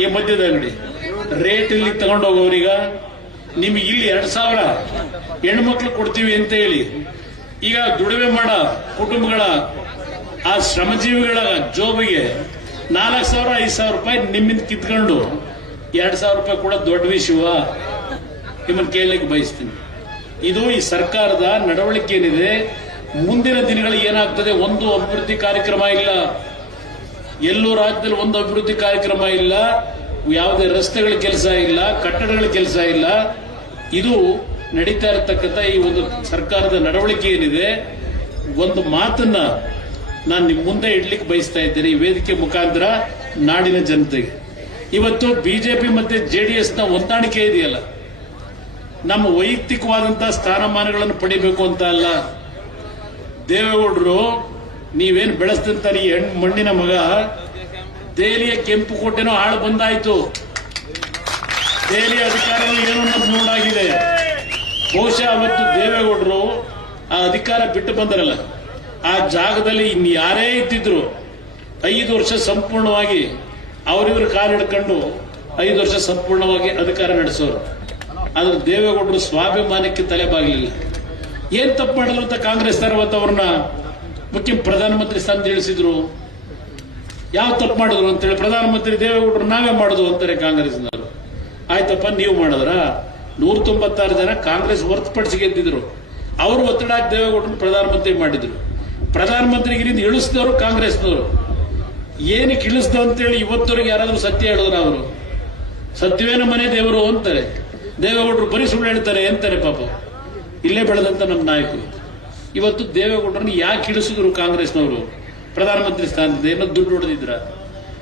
ಈ ಮಧ್ಯದ ಅಂಗಡಿ. ರೇಟ್ ಇಲ್ಲಿ ತಗೊಂಡೋಗೋರೀಗ ನಿಮ್ಗೆ ಇಲ್ಲಿ 2,000 ಹೆಣ್ಮಕ್ಳು ಕೊಡ್ತೀವಿ ಅಂತ ಹೇಳಿ ಈಗ ದುಡಿಮೆ ಮಾಡೋ ಕುಟುಂಬಗಳ ಆ ಶ್ರಮಜೀವಿಗಳ ಜೋಬಿಗೆ 4,000 5,000 ರೂಪಾಯಿ ನಿಮ್ಮಿಂದ ಕಿತ್ಕೊಂಡು 2,000 ರೂಪಾಯಿ ಕೂಡ ದೊಡ್ಡ ವಿಷಯವ? ನಿಮ್ಮನ್ನು ಕೇಳಲಿಕ್ಕೆ ಬಯಸ್ತೀನಿ. ಇದು ಈ ಸರ್ಕಾರದ ನಡವಳಿಕೆ ಏನಿದೆ, ಮುಂದಿನ ದಿನಗಳಲ್ಲಿ ಏನಾಗ್ತದೆ? ಒಂದು ಅಭಿವೃದ್ಧಿ ಕಾರ್ಯಕ್ರಮ ಇಲ್ಲ, ಎಲ್ಲೂ ರಾಜ್ಯದಲ್ಲಿ ಒಂದು ಅಭಿವೃದ್ಧಿ ಕಾರ್ಯಕ್ರಮ ಇಲ್ಲ, ಯಾವುದೇ ರಸ್ತೆಗಳ ಕೆಲಸ ಇಲ್ಲ, ಕಟ್ಟಡಗಳ ಕೆಲಸ ಇಲ್ಲ. ಇದು ನಡೀತಾ ಇರತಕ್ಕಂಥ ಈ ಒಂದು ಸರ್ಕಾರದ ನಡವಳಿಕೆ ಏನಿದೆ, ಒಂದು ಮಾತನ್ನ ನಾನು ನಿಮ್ಮ ಮುಂದೆ ಇಡ್ಲಿಕ್ಕೆ ಬಯಸ್ತಾ ಇದ್ದೇನೆ ಈ ವೇದಿಕೆ ಮುಖಾಂತರ ನಾಡಿನ ಜನತೆಗೆ. ಇವತ್ತು ಬಿಜೆಪಿ ಮತ್ತೆ ಜೆಡಿಎಸ್ ನ ಹೊಂದಾಣಿಕೆ ಇದೆಯಲ್ಲ, ನಮ್ಮ ವೈಯಕ್ತಿಕವಾದಂತಹ ಸ್ಥಾನಮಾನಗಳನ್ನು ಪಡಿಬೇಕು ಅಂತ ಅಲ್ಲ. ದೇವೇಗೌಡರು ನೀವೇನು ಬೆಳೆಸಿದಂತ ಈ ಮಣ್ಣಿನ ಮಗ ದೆಹಲಿಯ ಕೆಂಪು ಕೋಟೆನೋ ಹಾಳು ಬಂದಾಯ್ತು. ದೆಹಲಿ ಅಧಿಕಾರಿಗಳು ಏನು ನೋಡಾಗಿದೆ. ಬಹುಶಃ ಅವತ್ತು ದೇವೇಗೌಡರು ಆ ಅಧಿಕಾರ ಬಿಟ್ಟು ಬಂದರಲ್ಲ, ಆ ಜಾಗದಲ್ಲಿ ಇನ್ನು ಯಾರೇ ಇದ್ದಿದ್ರು 5 ವರ್ಷ ಸಂಪೂರ್ಣವಾಗಿ ಅವರಿವರು ಕಾಲು ಹಿಡ್ಕೊಂಡು 5 ವರ್ಷ ಸಂಪೂರ್ಣವಾಗಿ ಅಧಿಕಾರ ನಡೆಸೋರು. ಆದ್ರೆ ದೇವೇಗೌಡರು ಸ್ವಾಭಿಮಾನಕ್ಕೆ ತಲೆ ಬಾಗಲಿಲ್ಲ. ಏನ್ ತಪ್ಪು ಮಾಡಲು ಅಂತ ಕಾಂಗ್ರೆಸ್ ಅವ್ರನ್ನ ಪ್ರಧಾನಮಂತ್ರಿ ಸ್ಥಾನದ ಇಳಿಸಿದ್ರು. ಯಾವ ತಪ್ಪು ಮಾಡಿದ್ರು ಅಂತೇಳಿ ಪ್ರಧಾನಮಂತ್ರಿ ದೇವೇಗೌಡರು ನಾವೇ ಮಾಡುದು ಅಂತಾರೆ ಕಾಂಗ್ರೆಸ್ನವರು. ಆಯ್ತಪ್ಪ, ನೀವು ಮಾಡಿದ್ರ 196 ಜನ ಕಾಂಗ್ರೆಸ್ ಹೊರತುಪಡಿಸಿ ಗೆದ್ದಿದ್ರು. ಅವರು ಒತ್ತಡ ಹಾಕಿ ದೇವೇಗೌಡರನ್ನು ಪ್ರಧಾನಮಂತ್ರಿ ಮಾಡಿದ್ರು. ಪ್ರಧಾನಮಂತ್ರಿಗಿರಿಂದ ಇಳಿಸಿದವರು ಕಾಂಗ್ರೆಸ್ನವರು. ಏನಕ್ಕೆ ಇಳಿಸ್ದು ಅಂತೇಳಿ ಇವತ್ತವರೆಗೆ ಯಾರಾದ್ರೂ ಸತ್ಯ ಹೇಳಿದ್ರ? ಅವರು ಸತ್ಯವೇನ ಮನೆ ದೇವರು ಅಂತಾರೆ. ದೇವೇಗೌಡರು ಬರೀ ಸುಳ್ಳು ಹೇಳ್ತಾರೆ ಅಂತಾರೆ. ಪಾಪ ಇಲ್ಲೇ ಬೆಳೆದಂತ ನಮ್ಮ ನಾಯಕರು ಇವತ್ತು ದೇವೇಗೌಡರನ್ನು ಯಾಕೆ ಇಳಿಸಿದ್ರು ಕಾಂಗ್ರೆಸ್ನವರು ಪ್ರಧಾನಮಂತ್ರಿ ಸ್ಥಾನದಿಂದ? ಏನೋ ದುಡ್ಡು ಹೊಡೆದಿದ್ರ,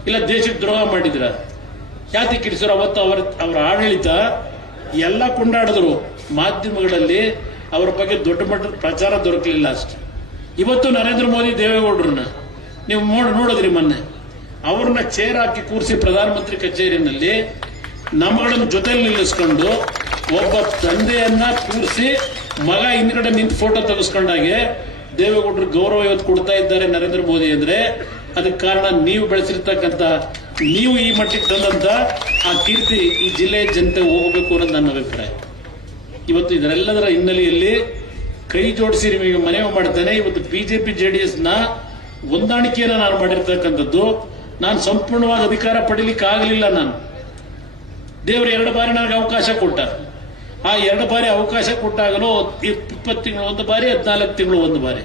ಇಲ್ಲ ದೇಶಕ್ಕೆ ದ್ರೋಹ ಮಾಡಿದ್ರ? ಯಾಕೆ ಇಳಿಸಿದ್ರು? ಅವತ್ತು ಅವರ ಆಡಳಿತ ಎಲ್ಲ ಕೊಂಡಾಡಿದ್ರು. ಮಾಧ್ಯಮಗಳಲ್ಲಿ ಅವರ ಬಗ್ಗೆ ದೊಡ್ಡ ಮಟ್ಟದ ಪ್ರಚಾರ ದೊರಕಲಿಲ್ಲ ಅಷ್ಟೆ. ಇವತ್ತು ನರೇಂದ್ರ ಮೋದಿ ದೇವೇಗೌಡರನ್ನ ನೀವು ನೋಡಿದ್ರಿ, ಮೊನ್ನೆ ಅವ್ರನ್ನ ಚೇರ್ ಹಾಕಿ ಕೂರಿಸಿ ಪ್ರಧಾನಮಂತ್ರಿ ಕಚೇರಿಯಲ್ಲಿ ನಮ್ಮಗಳನ್ನು ಜೊತೆಲಿ ನಿಲ್ಲಿಸ್ಕೊಂಡು ಒಬ್ಬ ತಂದೆಯನ್ನ ಕೂರಿಸಿ ಮಗ ಹಿಂದ್ಗಡೆ ನಿಂತು ಫೋಟೋ ತೆಗೆಸ್ಕೊಂಡಾಗೆ ದೇವೇಗೌಡರು ಗೌರವ ಇವತ್ತು ಕೊಡ್ತಾ ಇದ್ದಾರೆ ನರೇಂದ್ರ ಮೋದಿ. ಅಂದ್ರೆ ಅದಕ್ಕೆ ಕಾರಣ ನೀವು ಬೆಳೆಸಿರ್ತಕ್ಕಂಥ, ನೀವು ಈ ಮಟ್ಟಿಗೆ ತಂದಂತ ಆ ಕೀರ್ತಿ ಈ ಜಿಲ್ಲೆಯ ಜನತೆ ಹೋಗಬೇಕು ಅನ್ನೋದು ನನ್ನ ಅಭಿಪ್ರಾಯ. ಇವತ್ತು ಇದರೆಲ್ಲದರ ಹಿನ್ನೆಲೆಯಲ್ಲಿ ಕೈ ಜೋಡಿಸಿ ನಿಮಗೆ ಮನವಿ ಮಾಡ್ತೇನೆ. ಇವತ್ತು ಬಿಜೆಪಿ ಜೆಡಿಎಸ್ ನ ಹೊಂದಾಣಿಕೆಯನ್ನು ನಾನು ಮಾಡಿರ್ತಕ್ಕಂಥದ್ದು. ನಾನು ಸಂಪೂರ್ಣವಾಗಿ ಅಧಿಕಾರ ಪಡೀಲಿಕ್ಕೆ ಆಗಲಿಲ್ಲ. ನಾನು ದೇವರು 2 ಬಾರಿ ನನಗೆ ಅವಕಾಶ ಕೊಟ್ಟ. ಆ 2 ಬಾರಿ ಅವಕಾಶ ಕೊಟ್ಟಾಗಲೂ 20 ತಿಂಗಳು ಒಂದು ಬಾರಿ, 14 ತಿಂಗಳು ಒಂದು ಬಾರಿ,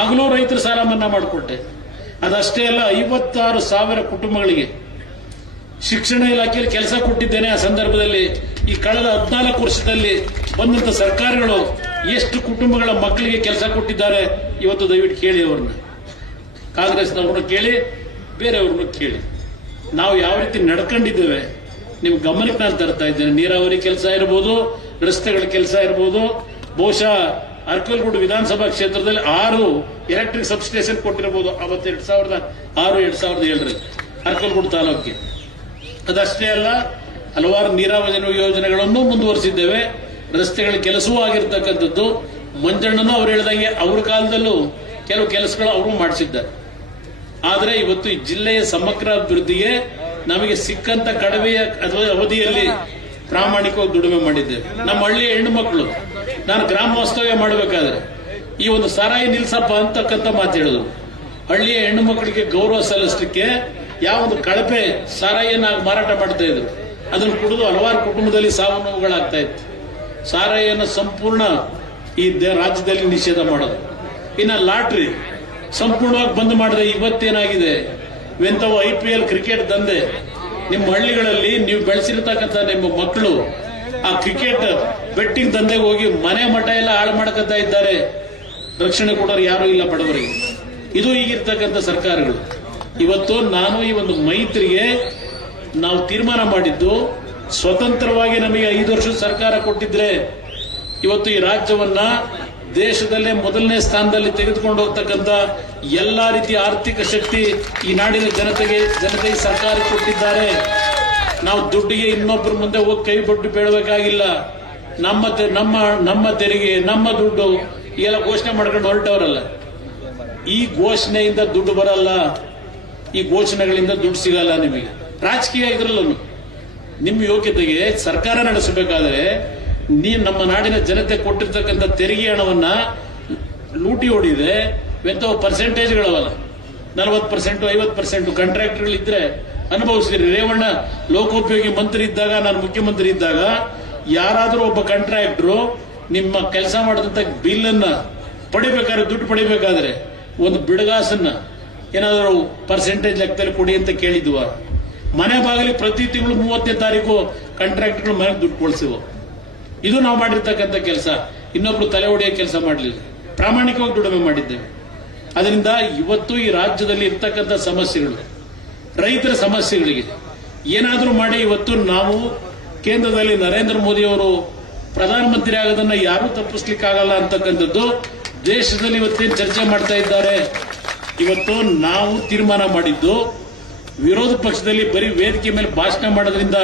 ಆಗಲೂ ರೈತರ ಸಾಲ ಮನ್ನಾ ಮಾಡಿಕೊಟ್ಟೆ. ಅದಷ್ಟೇ ಅಲ್ಲ, 56,000 ಕುಟುಂಬಗಳಿಗೆ ಶಿಕ್ಷಣ ಇಲಾಖೆಯಲ್ಲಿ ಕೆಲಸ ಕೊಟ್ಟಿದ್ದೇನೆ. ಆ ಸಂದರ್ಭದಲ್ಲಿ ಈ ಕಳೆದ 14 ವರ್ಷದಲ್ಲಿ ಬಂದಂತ ಸರ್ಕಾರಗಳು ಎಷ್ಟು ಕುಟುಂಬಗಳ ಮಕ್ಕಳಿಗೆ ಕೆಲಸ ಕೊಟ್ಟಿದ್ದಾರೆ ಇವತ್ತು ದಯವಿಟ್ಟು ಕೇಳಿ. ಅವ್ರನ್ನ ಕಾಂಗ್ರೆಸ್ನವ್ರನ್ನ ಕೇಳಿ, ಬೇರೆಯವ್ರನ್ನ ಕೇಳಿ. ನಾವು ಯಾವ ರೀತಿ ನಡ್ಕೊಂಡಿದ್ದೇವೆ ನಿಮ್ ಗಮನಕ್ಕೆ ನಾನು ತರ್ತಾ ಇದ್ದೇನೆ. ನೀರಾವರಿ ಕೆಲಸ ಇರಬಹುದು, ರಸ್ತೆಗಳ ಕೆಲಸ ಇರಬಹುದು. ಬಹುಶಃ ಅರ್ಕಲ್ಗೂಡು ವಿಧಾನಸಭಾ ಕ್ಷೇತ್ರದಲ್ಲಿ 6 ಎಲೆಕ್ಟ್ರಿಕ್ ಸಬ್ಸ್ಟೇಷನ್ ಕೊಟ್ಟಿರಬಹುದು ಅವತ್ತು 2006-2007 ಅರ್ಕಲ್ಗೂಡು ತಾಲೂಕಿಗೆ. ಅದಷ್ಟೇ ಅಲ್ಲ, ಹಲವಾರು ನೀರಾವರಿ ಯೋಜನೆಗಳನ್ನು ಮುಂದುವರಿಸಿದ್ದೇವೆ. ರಸ್ತೆಗಳ ಕೆಲಸವೂ ಆಗಿರ್ತಕ್ಕಂಥದ್ದು. ಮಂಜಣ್ಣನು ಅವ್ರು ಹೇಳಿದಂಗೆ ಅವ್ರ ಕಾಲದಲ್ಲೂ ಕೆಲವು ಕೆಲಸಗಳು ಅವರು ಮಾಡಿಸಿದ್ದಾರೆ. ಆದರೆ ಇವತ್ತು ಈ ಜಿಲ್ಲೆಯ ಸಮಗ್ರ ಅಭಿವೃದ್ಧಿಗೆ ನಮಗೆ ಸಿಕ್ಕಂತ ಕಡಿಮೆಯ ಅವಧಿಯಲ್ಲಿ ಪ್ರಾಮಾಣಿಕವಾಗಿ ದುಡಿಮೆ ಮಾಡಿದ್ದೇವೆ. ನಮ್ಮ ಹಳ್ಳಿಯ ಹೆಣ್ಣು ಮಕ್ಕಳು, ನಾನು ಗ್ರಾಮ ವಾಸ್ತವ್ಯ ಮಾಡಬೇಕಾದ್ರೆ ಈ ಒಂದು ಸಾರಾಯಿ ನಿಲ್ಸಪ್ಪ ಅಂತಕ್ಕಂಥ ಮಾತು ಹೇಳಿದ್ರು. ಹಳ್ಳಿಯ ಹೆಣ್ಣು ಮಕ್ಕಳಿಗೆ ಗೌರವ ಸಲ್ಲಿಸಲಿಕ್ಕೆ ಯಾವ ಒಂದು ಕಳಪೆ ಸಾರಾಯಿಯನ್ನ ಮಾರಾಟ ಮಾಡ್ತಾ ಇದ್ರು. ಅದನ್ನು ಕುಡಿದು ಹಲವಾರು ಕುಟುಂಬದಲ್ಲಿ ಸಾವು ನೋವುಗಳಾಗ್ತಾ ಇತ್ತು. ಸಾರಾಯಿಯನ್ನು ಸಂಪೂರ್ಣ ಈ ರಾಜ್ಯದಲ್ಲಿ ನಿಷೇಧ ಮಾಡೋದು. ಇನ್ನು ಲಾಟ್ರಿ ಸಂಪೂರ್ಣವಾಗಿ ಬಂದ್ ಮಾಡಿದ್ರೆ ಇವತ್ತೇನಾಗಿದೆ? ಎಂಥವು IPL ಕ್ರಿಕೆಟ್ ದಂಧೆ ನಿಮ್ಮ ಹಳ್ಳಿಗಳಲ್ಲಿ ನೀವು ಬೆಳೆಸಿರ್ತಕ್ಕಂಥ ನಿಮ್ಮ ಮಕ್ಕಳು ಆ ಕ್ರಿಕೆಟ್ ಬೆಟ್ಟಿಂಗ್ ದಂಧೆಗೆ ಹೋಗಿ ಮನೆ ಮಠ ಎಲ್ಲ ಹಾಳು ಮಾಡ್ಕೊತಾ ಇದ್ದಾರೆ. ರಕ್ಷಣೆ ಕೊಡೋರು ಯಾರು ಇಲ್ಲ ಬಡವರಿಗೆ. ಇದು ಈಗಿರ್ತಕ್ಕಂಥ ಸರ್ಕಾರಗಳು. ಇವತ್ತು ನಾನು ಈ ಒಂದು ಮೈತ್ರಿಗೆ ನಾವು ತೀರ್ಮಾನ ಮಾಡಿದ್ದು, ಸ್ವತಂತ್ರವಾಗಿ ನಮಗೆ 5 ವರ್ಷ ಸರ್ಕಾರ ಕೊಟ್ಟಿದ್ರೆ ಇವತ್ತು ಈ ರಾಜ್ಯವನ್ನ ದೇಶದಲ್ಲೇ ಮೊದಲನೇ ಸ್ಥಾನದಲ್ಲಿ ತೆಗೆದುಕೊಂಡು ಹೋಗ್ತಕ್ಕಂಥ ಎಲ್ಲಾ ರೀತಿಯ ಆರ್ಥಿಕ ಶಕ್ತಿ ಈ ನಾಡಿನ ಜನತೆ ಸರ್ಕಾರ ಕೊಟ್ಟಿದ್ದಾರೆ. ನಾವು ದುಡ್ಡಿಗೆ ಇನ್ನೊಬ್ಬರ ಮುಂದೆ ಹೋಗಿ ಕೈ ಬೊಟ್ಟು ಬೇಡಬೇಕಾಗಿಲ್ಲ. ನಮ್ಮ ತೆರಿಗೆ, ನಮ್ಮ ದುಡ್ಡು ಎಲ್ಲ ಘೋಷಣೆ ಮಾಡ್ಕೊಂಡು ಹೊರಟವರಲ್ಲ. ಈ ಘೋಷಣೆಯಿಂದ ದುಡ್ಡು ಬರಲ್ಲ, ಈ ಘೋಷಣೆಗಳಿಂದ ದುಡ್ಡು ಸಿಗಲ್ಲ. ನಿಮಗೆ ರಾಜಕೀಯ ಇದ್ರಲ್ಲೂ ನಿಮ್ಮ ಯೋಗ್ಯತೆಗೆ ಸರ್ಕಾರ ನಡೆಸಬೇಕಾದ್ರೆ ನೀವು ನಮ್ಮ ನಾಡಿನ ಜನತೆ ಕೊಟ್ಟಿರ್ತಕ್ಕಂಥ ತೆರಿಗೆ ಹಣವನ್ನ ಲೂಟಿ ಹೊಡಿದೆ. ಎಂಥವು ಪರ್ಸೆಂಟೇಜ್ಗಳವಲ್ಲ, 40%, 50% ಕಾಂಟ್ರಾಕ್ಟರ್ಗಳಿದ್ರೆ ಅನುಭವಿಸಿದ್ರಿ. ರೇವಣ್ಣ ಲೋಕೋಪಯೋಗಿ ಮಂತ್ರಿ ಇದ್ದಾಗ, ನಾನು ಮುಖ್ಯಮಂತ್ರಿ ಇದ್ದಾಗ, ಯಾರಾದರೂ ಒಬ್ಬ ಕಾಂಟ್ರಾಕ್ಟರು ನಿಮ್ಮ ಕೆಲಸ ಮಾಡಿದಂತ ಬಿಲ್ ಅನ್ನ ಪಡಿಬೇಕಾದ್ರೆ, ದುಡ್ಡು ಪಡಿಬೇಕಾದ್ರೆ ಒಂದು ಬಿಡಗಾಸನ್ನ ಏನಾದರೂ ಪರ್ಸೆಂಟೇಜ್ ಲೆಕ್ಕದಲ್ಲಿ ಕೊಡಿ ಅಂತ ಕೇಳಿದ್ವ. ಮನೆ ಬಾಗಿಲಿ ಪ್ರತಿ ತಿಂಗಳು 30ನೇ ತಾರೀಕು ಕಾಂಟ್ರಾಕ್ಟರ್ಗಳು ಮನೆಗೆ ದುಡ್ಡು ಕೊಡಿಸುವ. ಇದು ನಾವು ಮಾಡಿರ್ತಕ್ಕಂಥ ಕೆಲಸ. ಇನ್ನೊಬ್ರು ತಲೆ ಹೊಡೆಯೋ ಕೆಲಸ ಮಾಡಲಿಲ್ಲ, ಪ್ರಾಮಾಣಿಕವಾಗಿ ದುಡಿಮೆ ಮಾಡಿದ್ದೇವೆ. ಅದರಿಂದ ಇವತ್ತು ಈ ರಾಜ್ಯದಲ್ಲಿ ಇರ್ತಕ್ಕಂಥ ಸಮಸ್ಯೆಗಳು, ರೈತರ ಸಮಸ್ಯೆಗಳಿಗೆ ಏನಾದರೂ ಮಾಡಿ ಇವತ್ತು ನಾವು ಕೇಂದ್ರದಲ್ಲಿ ನರೇಂದ್ರ ಮೋದಿ ಅವರು ಪ್ರಧಾನಮಂತ್ರಿ ಆಗೋದನ್ನ ಯಾರೂ ತಪ್ಪಿಸ್ಲಿಕ್ಕಾಗಲ್ಲ ಅಂತಕ್ಕಂಥದ್ದು ದೇಶದಲ್ಲಿ ಇವತ್ತೇನು ಚರ್ಚೆ ಮಾಡ್ತಾ ಇದ್ದಾರೆ. ಇವತ್ತು ನಾವು ತೀರ್ಮಾನ ಮಾಡಿದ್ದು, ವಿರೋಧ ಪಕ್ಷದಲ್ಲಿ ಬರೀ ವೇದಿಕೆ ಮೇಲೆ ಭಾಷಣ ಮಾಡೋದ್ರಿಂದ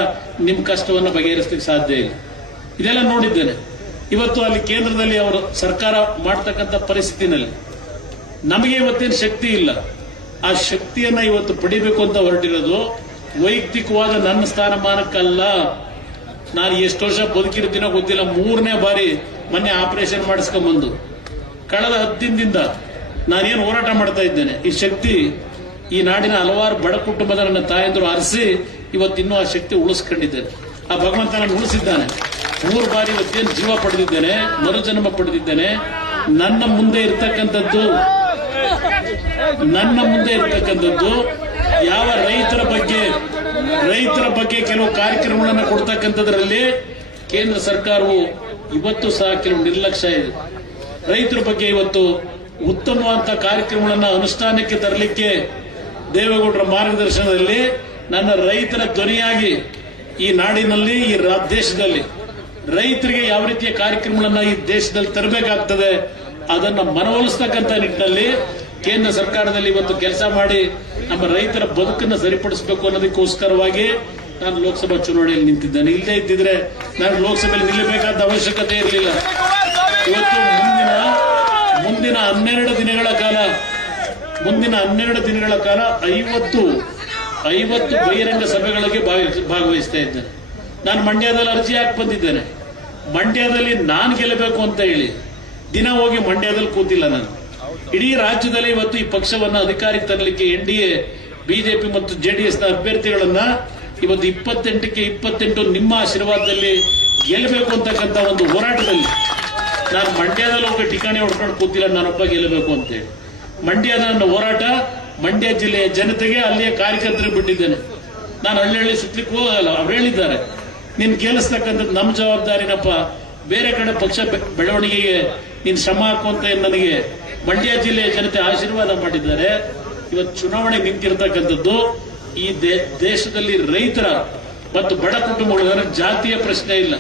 ನಿಮ್ಮ ಕಷ್ಟವನ್ನು ಬಗೆಹರಿಸಲಿಕ್ಕೆ ಸಾಧ್ಯ ಇಲ್ಲ. ಇದೆಲ್ಲ ನೋಡಿದ್ದೇನೆ. ಇವತ್ತು ಅಲ್ಲಿ ಕೇಂದ್ರದಲ್ಲಿ ಅವರು ಸರ್ಕಾರ ಮಾಡತಕ್ಕಂಥ ಪರಿಸ್ಥಿತಿನಲ್ಲಿ ನಮಗೆ ಇವತ್ತೇನು ಶಕ್ತಿ ಇಲ್ಲ. ಆ ಶಕ್ತಿಯನ್ನ ಇವತ್ತು ಪಡಿಬೇಕು ಅಂತ ಹೊರಟಿರೋದು ವೈಯಕ್ತಿಕವಾದ ನನ್ನ ಸ್ಥಾನಮಾನಕ್ಕಲ್ಲ. ನಾನು ಎಷ್ಟು ವರ್ಷ ಬದುಕಿರ್ತೀನೋ ಗೊತ್ತಿಲ್ಲ, 3ನೇ ಬಾರಿ ಮೊನ್ನೆ ಆಪರೇಷನ್ ಮಾಡಿಸ್ಕೊಂಡ್ಬಂದು ಕಳೆದ 10 ದಿನದಿಂದ ನಾನೇನು ಹೋರಾಟ ಮಾಡ್ತಾ ಇದ್ದೇನೆ. ಈ ಶಕ್ತಿ ಈ ನಾಡಿನ ಹಲವಾರು ಬಡ ಕುಟುಂಬದ ನನ್ನ ತಾಯಂದಿರು ಅರಸಿ ಇವತ್ತಿನ್ನೂ ಆ ಶಕ್ತಿ ಉಳಿಸ್ಕೊಂಡಿದ್ದೇನೆ. ಆ ಭಗವಂತ ನಾನು ಉಳಿಸಿದ್ದಾನೆ. 3 ಬಾರಿ ಇವತ್ತೇನು ಜೀವ ಪಡೆದಿದ್ದೇನೆ, ಮರುಜನ್ಮ ಪಡೆದಿದ್ದೇನೆ. ನನ್ನ ಮುಂದೆ ಇರ್ತಕ್ಕಂಥದ್ದು ಯಾವ ರೈತರ ಬಗ್ಗೆ ಕೆಲವು ಕಾರ್ಯಕ್ರಮಗಳನ್ನು ಕೊಡ್ತಕ್ಕಂಥದ್ರಲ್ಲಿ ಕೇಂದ್ರ ಸರ್ಕಾರವು ಇವತ್ತು ಸಹ ಕೆಲವು ನಿರ್ಲಕ್ಷ್ಯ ಇದೆ. ರೈತರ ಬಗ್ಗೆ ಇವತ್ತು ಉತ್ತಮವಾದ ಕಾರ್ಯಕ್ರಮಗಳನ್ನು ಅನುಷ್ಠಾನಕ್ಕೆ ತರಲಿಕ್ಕೆ ದೇವೇಗೌಡರ ಮಾರ್ಗದರ್ಶನದಲ್ಲಿ ನನ್ನ ರೈತರ ಧ್ವನಿಯಾಗಿ ಈ ನಾಡಿನಲ್ಲಿ, ಈ ದೇಶದಲ್ಲಿ ರೈತರಿಗೆ ಯಾವ ರೀತಿಯ ಕಾರ್ಯಕ್ರಮಗಳನ್ನ ಈ ದೇಶದಲ್ಲಿ ತರಬೇಕಾಗ್ತದೆ ಅದನ್ನ ಮನವೊಲಿಸ್ತಕ್ಕಂಥ ನಿಟ್ಟಿನಲ್ಲಿ ಕೇಂದ್ರ ಸರ್ಕಾರದಲ್ಲಿ ಇವತ್ತು ಕೆಲಸ ಮಾಡಿ ನಮ್ಮ ರೈತರ ಬದುಕನ್ನು ಸರಿಪಡಿಸಬೇಕು ಅನ್ನೋದಕ್ಕೋಸ್ಕರವಾಗಿ ನಾನು ಲೋಕಸಭಾ ಚುನಾವಣೆಯಲ್ಲಿ ನಿಂತಿದ್ದೇನೆ. ಇಲ್ಲದೇ ಇದ್ದಿದ್ರೆ ನಾನು ಲೋಕಸಭೆಯಲ್ಲಿ ನಿಲ್ಲಬೇಕಾದ ಅವಶ್ಯಕತೆ ಇರಲಿಲ್ಲ. ಇವತ್ತು ಮುಂದಿನ 12 ದಿನಗಳ ಕಾಲ 50 ಬಹಿರಂಗ ಸಭೆಗಳಿಗೆ ಭಾಗವಹಿಸ್ತಾ ಇದ್ದೇನೆ. ನಾನು ಮಂಡ್ಯದಲ್ಲಿ ಅರ್ಜಿ ಹಾಕಿ ಬಂದಿದ್ದೇನೆ. ಮಂಡ್ಯದಲ್ಲಿ ನಾನು ಗೆಲ್ಲಬೇಕು ಅಂತ ಹೇಳಿ ದಿನ ಹೋಗಿ ಮಂಡ್ಯದಲ್ಲಿ ಕೂತಿಲ್ಲ ನಾನು. ಇಡೀ ರಾಜ್ಯದಲ್ಲಿ ಇವತ್ತು ಈ ಪಕ್ಷವನ್ನ ಅಧಿಕಾರಕ್ಕೆ ತರಲಿಕ್ಕೆ NDA, ಬಿಜೆಪಿ ಮತ್ತು JDS ನ ಅಭ್ಯರ್ಥಿಗಳನ್ನ ಇವತ್ತು 28ಕ್ಕೆ 28 ನಿಮ್ಮ ಆಶೀರ್ವಾದದಲ್ಲಿ ಗೆಲ್ಲಬೇಕು ಅಂತಕ್ಕಂಥ ಒಂದು ಹೋರಾಟದಲ್ಲಿ ನಾನು ಮಂಡ್ಯದಲ್ಲಿ ಹೋಗಿ ಠಿಕಾಣಿ ಹೊಡ್ಕೊಂಡು ಕೂತಿಲ್ಲ, ನಾನೊಬ್ಬ ಗೆಲ್ಲಬೇಕು ಅಂತೇಳಿ. ಮಂಡ್ಯದ ನನ್ನ ಹೋರಾಟ ಮಂಡ್ಯ ಜಿಲ್ಲೆಯ ಜನತೆಗೆ, ಅಲ್ಲಿಯ ಕಾರ್ಯಕರ್ತರಿಗೆ ಬಿಟ್ಟಿದ್ದೇನೆ. ನಾನು ಹಳ್ಳಿ ಸುತ್ತಲಿಕ್ಕೆ ಹೋಗಲ್ಲ. ಅವ್ರು ಹೇಳಿದ್ದಾರೆ, ನೀನ್ ಗೆಲ್ಲಿಸ್ತಕ್ಕಂಥದ್ದು ನಮ್ಮ ಜವಾಬ್ದಾರಿನಪ್ಪ, ಬೇರೆ ಕಡೆ ಪಕ್ಷ ಬೆಳವಣಿಗೆಗೆ ನೀನ್ ಶ್ರಮ ಹಾಕುವಂತ ನನಗೆ ಮಂಡ್ಯ ಜಿಲ್ಲೆಯ ಜನತೆ ಆಶೀರ್ವಾದ ಮಾಡಿದ್ದಾರೆ. ಇವತ್ತು ಚುನಾವಣೆ ನಿಂತಿರ್ತಕ್ಕಂಥದ್ದು ಈ ದೇಶದಲ್ಲಿ ರೈತರ ಮತ್ತು ಬಡ ಕುಟುಂಬಗಳ ಜಾತಿಯ ಪ್ರಶ್ನೆ ಇಲ್ಲ.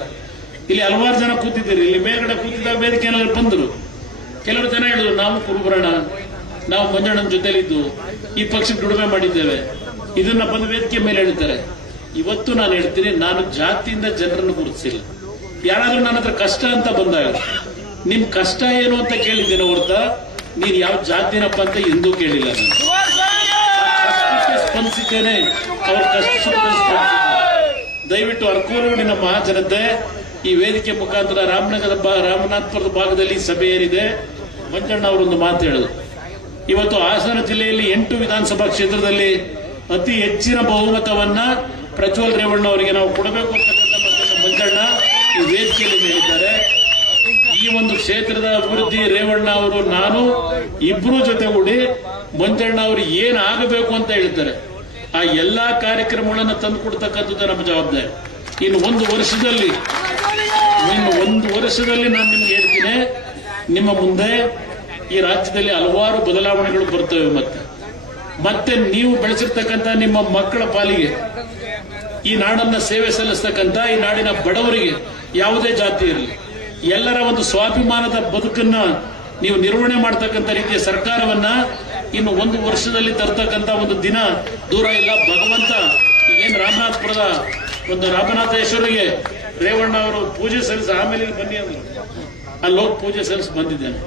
ಇಲ್ಲಿ ಹಲವಾರು ಜನ ಕೂತಿದ್ದೀರಿ. ಇಲ್ಲಿ ಮೇಲ್ಗಡೆ ಕೂತಿದ್ದಾಗ ವೇದಿಕೆಯಲ್ಲಿ ಬಂದರು. ಕೆಲವರು ಜನ ಹೇಳಿದ್ರು, ನಾವು ಕುರುಬರಣ, ನಾವು ಮಂಜಣ್ಣನ ಜೊತೆಲಿದ್ದು ಈ ಪಕ್ಷಕ್ಕೆ ದುಡಿಮೆ ಮಾಡಿದ್ದೇವೆ. ಇದನ್ನ ಬಂದು ವೇದಿಕೆ ಮೇಲೆ ಹೇಳ್ತಾರೆ. ಇವತ್ತು ನಾನು ಹೇಳ್ತೀನಿ, ನಾನು ಜಾತಿಯಿಂದ ಜನರನ್ನು ಗುರುತಿಸಿಲ್ಲ. ಯಾರಾದ್ರೂ ನನ್ನ ಹತ್ರ ಕಷ್ಟ ಅಂತ ಬಂದಾಗ ನಿಮ್ ಕಷ್ಟ ಏನು ಅಂತ ಕೇಳಿದ್ದೇನೆ ಹೊರತ ನೀನ್ ಯಾವ ಜಾತಿನಪ್ಪ ಅಂತ ಎಂದೂ ಕೇಳಿಲ್ಲ. ಕಷ್ಟಕ್ಕೆ ಸ್ಪಂದಿಸಿದ್ದೇನೆ, ಅವ್ರ ಕಷ್ಟ ದಯವಿಟ್ಟು ಅರ್ಕೋಲುಗುಡಿನ ಮಹಾಜನತೆ ಈ ವೇದಿಕೆ ಮುಖಾಂತರ ರಾಮನಾಥಪುರದ ಭಾಗದಲ್ಲಿ ಸಭೆ ಏರಿದೆ. ಮಂಜಣ್ಣ ಅವರೊಂದು ಮಾತು ಹೇಳಿದ್ರು. ಇವತ್ತು ಹಾಸನ ಜಿಲ್ಲೆಯಲ್ಲಿ 8 ವಿಧಾನಸಭಾ ಕ್ಷೇತ್ರದಲ್ಲಿ ಅತಿ ಹೆಚ್ಚಿನ ಬಹುಮತವನ್ನ ಪ್ರಜ್ವಲ್ ರೇವಣ್ಣ ಅವರಿಗೆ ನಾವು ಕೊಡಬೇಕು ಅಂತಕ್ಕಂಥ ಮಾತನ್ನು ಮಂಜಣ್ಣ ಈ ವೇದಿಕೆಯಲ್ಲಿ ಹೇಳಿದ್ದಾರೆ. ಈ ಒಂದು ಕ್ಷೇತ್ರದ ಅಭಿವೃದ್ಧಿ ರೇವಣ್ಣ ಅವರು, ನಾನು ಇಬ್ರು ಜೊತೆಗೂಡಿ ಮಂಜಣ್ಣ ಅವರು ಏನ್ ಆಗಬೇಕು ಅಂತ ಹೇಳ್ತಾರೆ ಆ ಎಲ್ಲಾ ಕಾರ್ಯಕ್ರಮಗಳನ್ನು ತಂದು ಕೊಡ್ತಕ್ಕಂಥದ್ದು ನಮ್ಮ ಜವಾಬ್ದಾರಿ. ಇನ್ನು ಒಂದು ವರ್ಷದಲ್ಲಿ ನಾನು ನಿಮ್ಗೆ ಹೇಳ್ತೀನಿ, ನಿಮ್ಮ ಮುಂದೆ ಈ ರಾಜ್ಯದಲ್ಲಿ ಹಲವಾರು ಬದಲಾವಣೆಗಳು ಬರ್ತವೆ. ಮತ್ತೆ ನೀವು ಬೆಳೆಸಿರ್ತಕ್ಕಂಥ ನಿಮ್ಮ ಮಕ್ಕಳ ಪಾಲಿಗೆ ಈ ನಾಡನ್ನ ಸೇವೆ ಸಲ್ಲಿಸ್ತಕ್ಕಂಥ ಈ ನಾಡಿನ ಬಡವರಿಗೆ ಯಾವುದೇ ಜಾತಿ ಇರಲಿ ಎಲ್ಲರ ಒಂದು ಸ್ವಾಭಿಮಾನದ ಬದುಕನ್ನ ನೀವು ನಿರ್ವಹಣೆ ಮಾಡತಕ್ಕಂಥ ರೀತಿಯ ಸರ್ಕಾರವನ್ನ ಇನ್ನು ಒಂದು ವರ್ಷದಲ್ಲಿ ತರ್ತಕ್ಕಂಥ ಒಂದು ದಿನ ದೂರ ಇಲ್ಲ. ಭಗವಂತ ಏನ್ ರಾಮನಾಥಪುರದ ಒಂದು ರಾಮನಾಥೇಶ್ವರಿಗೆ ರೇವಣ್ಣ ಅವರು ಪೂಜೆ ಸಲ್ಲಿಸಿ ಆಮೇಲೆ ಬನ್ನಿ ಅಂದ್ರು. ಅಲ್ಲಿ ಹೋಗಿ ಪೂಜೆ ಸಲ್ಲಿಸಿ ಬಂದಿದ್ದೇನೆ.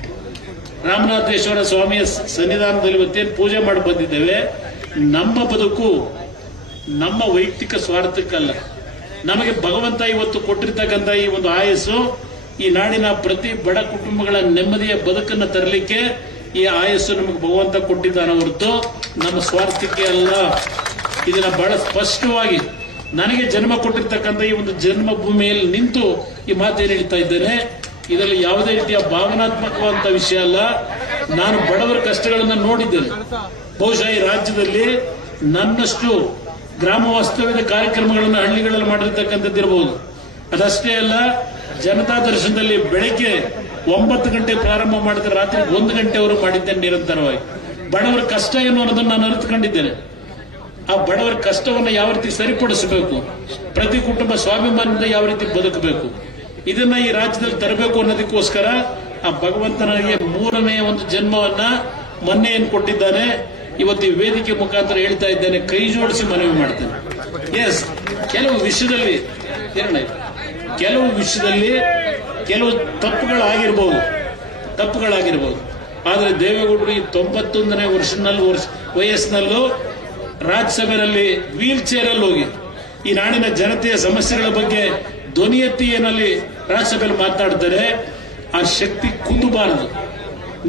ರಾಮನಾಥೇಶ್ವರ ಸ್ವಾಮಿಯ ಸನ್ನಿಧಾನದಲ್ಲಿ ಇವತ್ತೇನು ಪೂಜೆ ಮಾಡಿ ಬಂದಿದ್ದೇವೆ. ನಮ್ಮ ಬದುಕು ನಮ್ಮ ವೈಯಕ್ತಿಕ ಸ್ವಾರ್ಥಕ್ಕಲ್ಲ, ನಮಗೆ ಭಗವಂತ ಇವತ್ತು ಕೊಟ್ಟಿರ್ತಕ್ಕಂಥ ಈ ಒಂದು ಆಯಸ್ಸು ಈ ನಾಡಿನ ಪ್ರತಿ ಬಡ ಕುಟುಂಬಗಳ ನೆಮ್ಮದಿಯ ಬದುಕನ್ನು ತರಲಿಕ್ಕೆ ಈ ಆಯಸ್ಸು ನಮಗೆ ಭಗವಂತ ಕೊಟ್ಟಿದ್ದಾನೆ ಹೊರತು ನಮ್ಮ ಸ್ವಾರ್ಥಕ್ಕೆ ಅಲ್ಲ. ಇದನ್ನ ಬಹಳ ಸ್ಪಷ್ಟವಾಗಿ ನನಗೆ ಜನ್ಮ ಕೊಟ್ಟಿರ್ತಕ್ಕಂಥ ಈ ಒಂದು ಜನ್ಮಭೂಮಿಯಲ್ಲಿ ನಿಂತು ಈ ಮಾತೇನು ಹೇಳ್ತಾ ಇದ್ದೇನೆ. ಇದರಲ್ಲಿ ಯಾವುದೇ ರೀತಿಯ ಭಾವನಾತ್ಮಕವಾದಂತ ವಿಷಯ ಅಲ್ಲ. ನಾನು ಬಡವರ ಕಷ್ಟಗಳನ್ನು ನೋಡಿದ್ದೇನೆ. ಬಹುಶಃ ಈ ರಾಜ್ಯದಲ್ಲಿ ನನ್ನಷ್ಟು ಗ್ರಾಮ ವಾಸ್ತವ್ಯದ ಕಾರ್ಯಕ್ರಮಗಳನ್ನು ಹಳ್ಳಿಗಳಲ್ಲಿ ಮಾಡಿರ್ತಕ್ಕಂಥದ್ದಿರಬಹುದು. ಅದಷ್ಟೇ ಅಲ್ಲ, ಜನತಾ ದರ್ಶನದಲ್ಲಿ ಬೆಳಗ್ಗೆ 9 ಗಂಟೆ ಪ್ರಾರಂಭ ಮಾಡಿದ್ರೆ ರಾತ್ರಿ 1 ಗಂಟೆವರೆಗೂ ಮಾಡಿದ್ದೇನೆ ನಿರಂತರವಾಗಿ. ಬಡವರ ಕಷ್ಟ ಏನು ಅನ್ನೋದನ್ನು ನಾನು ಅರಿತುಕೊಂಡಿದ್ದೇನೆ. ಆ ಬಡವರ ಕಷ್ಟವನ್ನು ಯಾವ ರೀತಿ ಸರಿಪಡಿಸಬೇಕು, ಪ್ರತಿ ಕುಟುಂಬ ಸ್ವಾಭಿಮಾನದಿಂದ ಯಾವ ರೀತಿ ಬದುಕಬೇಕು, ಇದನ್ನ ಈ ರಾಜ್ಯದಲ್ಲಿ ತರಬೇಕು ಅನ್ನೋದಕ್ಕೋಸ್ಕರ ಆ ಭಗವಂತ ನನಗೆ 3ನೇ ಒಂದು ಜನ್ಮವನ್ನ ಮೊನ್ನೆ ಏನು ಕೊಟ್ಟಿದ್ದಾನೆ. ಇವತ್ತು ಈ ವೇದಿಕೆ ಮುಖಾಂತರ ಹೇಳ್ತಾ ಇದ್ದೇನೆ, ಕೈ ಜೋಡಿಸಿ ಮನವಿ ಮಾಡ್ತೇನೆ. ಎಸ್, ಕೆಲವು ವಿಷಯದಲ್ಲಿ ಕೆಲವು ತಪ್ಪುಗಳಾಗಿರ್ಬೋದು. ಆದರೆ ದೇವೇಗೌಡರು ಈ 91ನೇ ವಯಸ್ಸಿನಲ್ಲೂ ರಾಜ್ಯಸಭೆಯಲ್ಲಿ ವೀಲ್ ಚೇರ್ ಅಲ್ಲಿ ಹೋಗಿ ಈ ನಾಡಿನ ಜನತೆಯ ಸಮಸ್ಯೆಗಳ ಬಗ್ಗೆ ಧ್ವನಿ ಎತ್ತಿ ಏನಲ್ಲಿ ರಾಜ್ಯಸಭೆಯಲ್ಲಿ ಮಾತನಾಡ್ತಾರೆ, ಆ ಶಕ್ತಿ ಕುಂದಬಾರದು.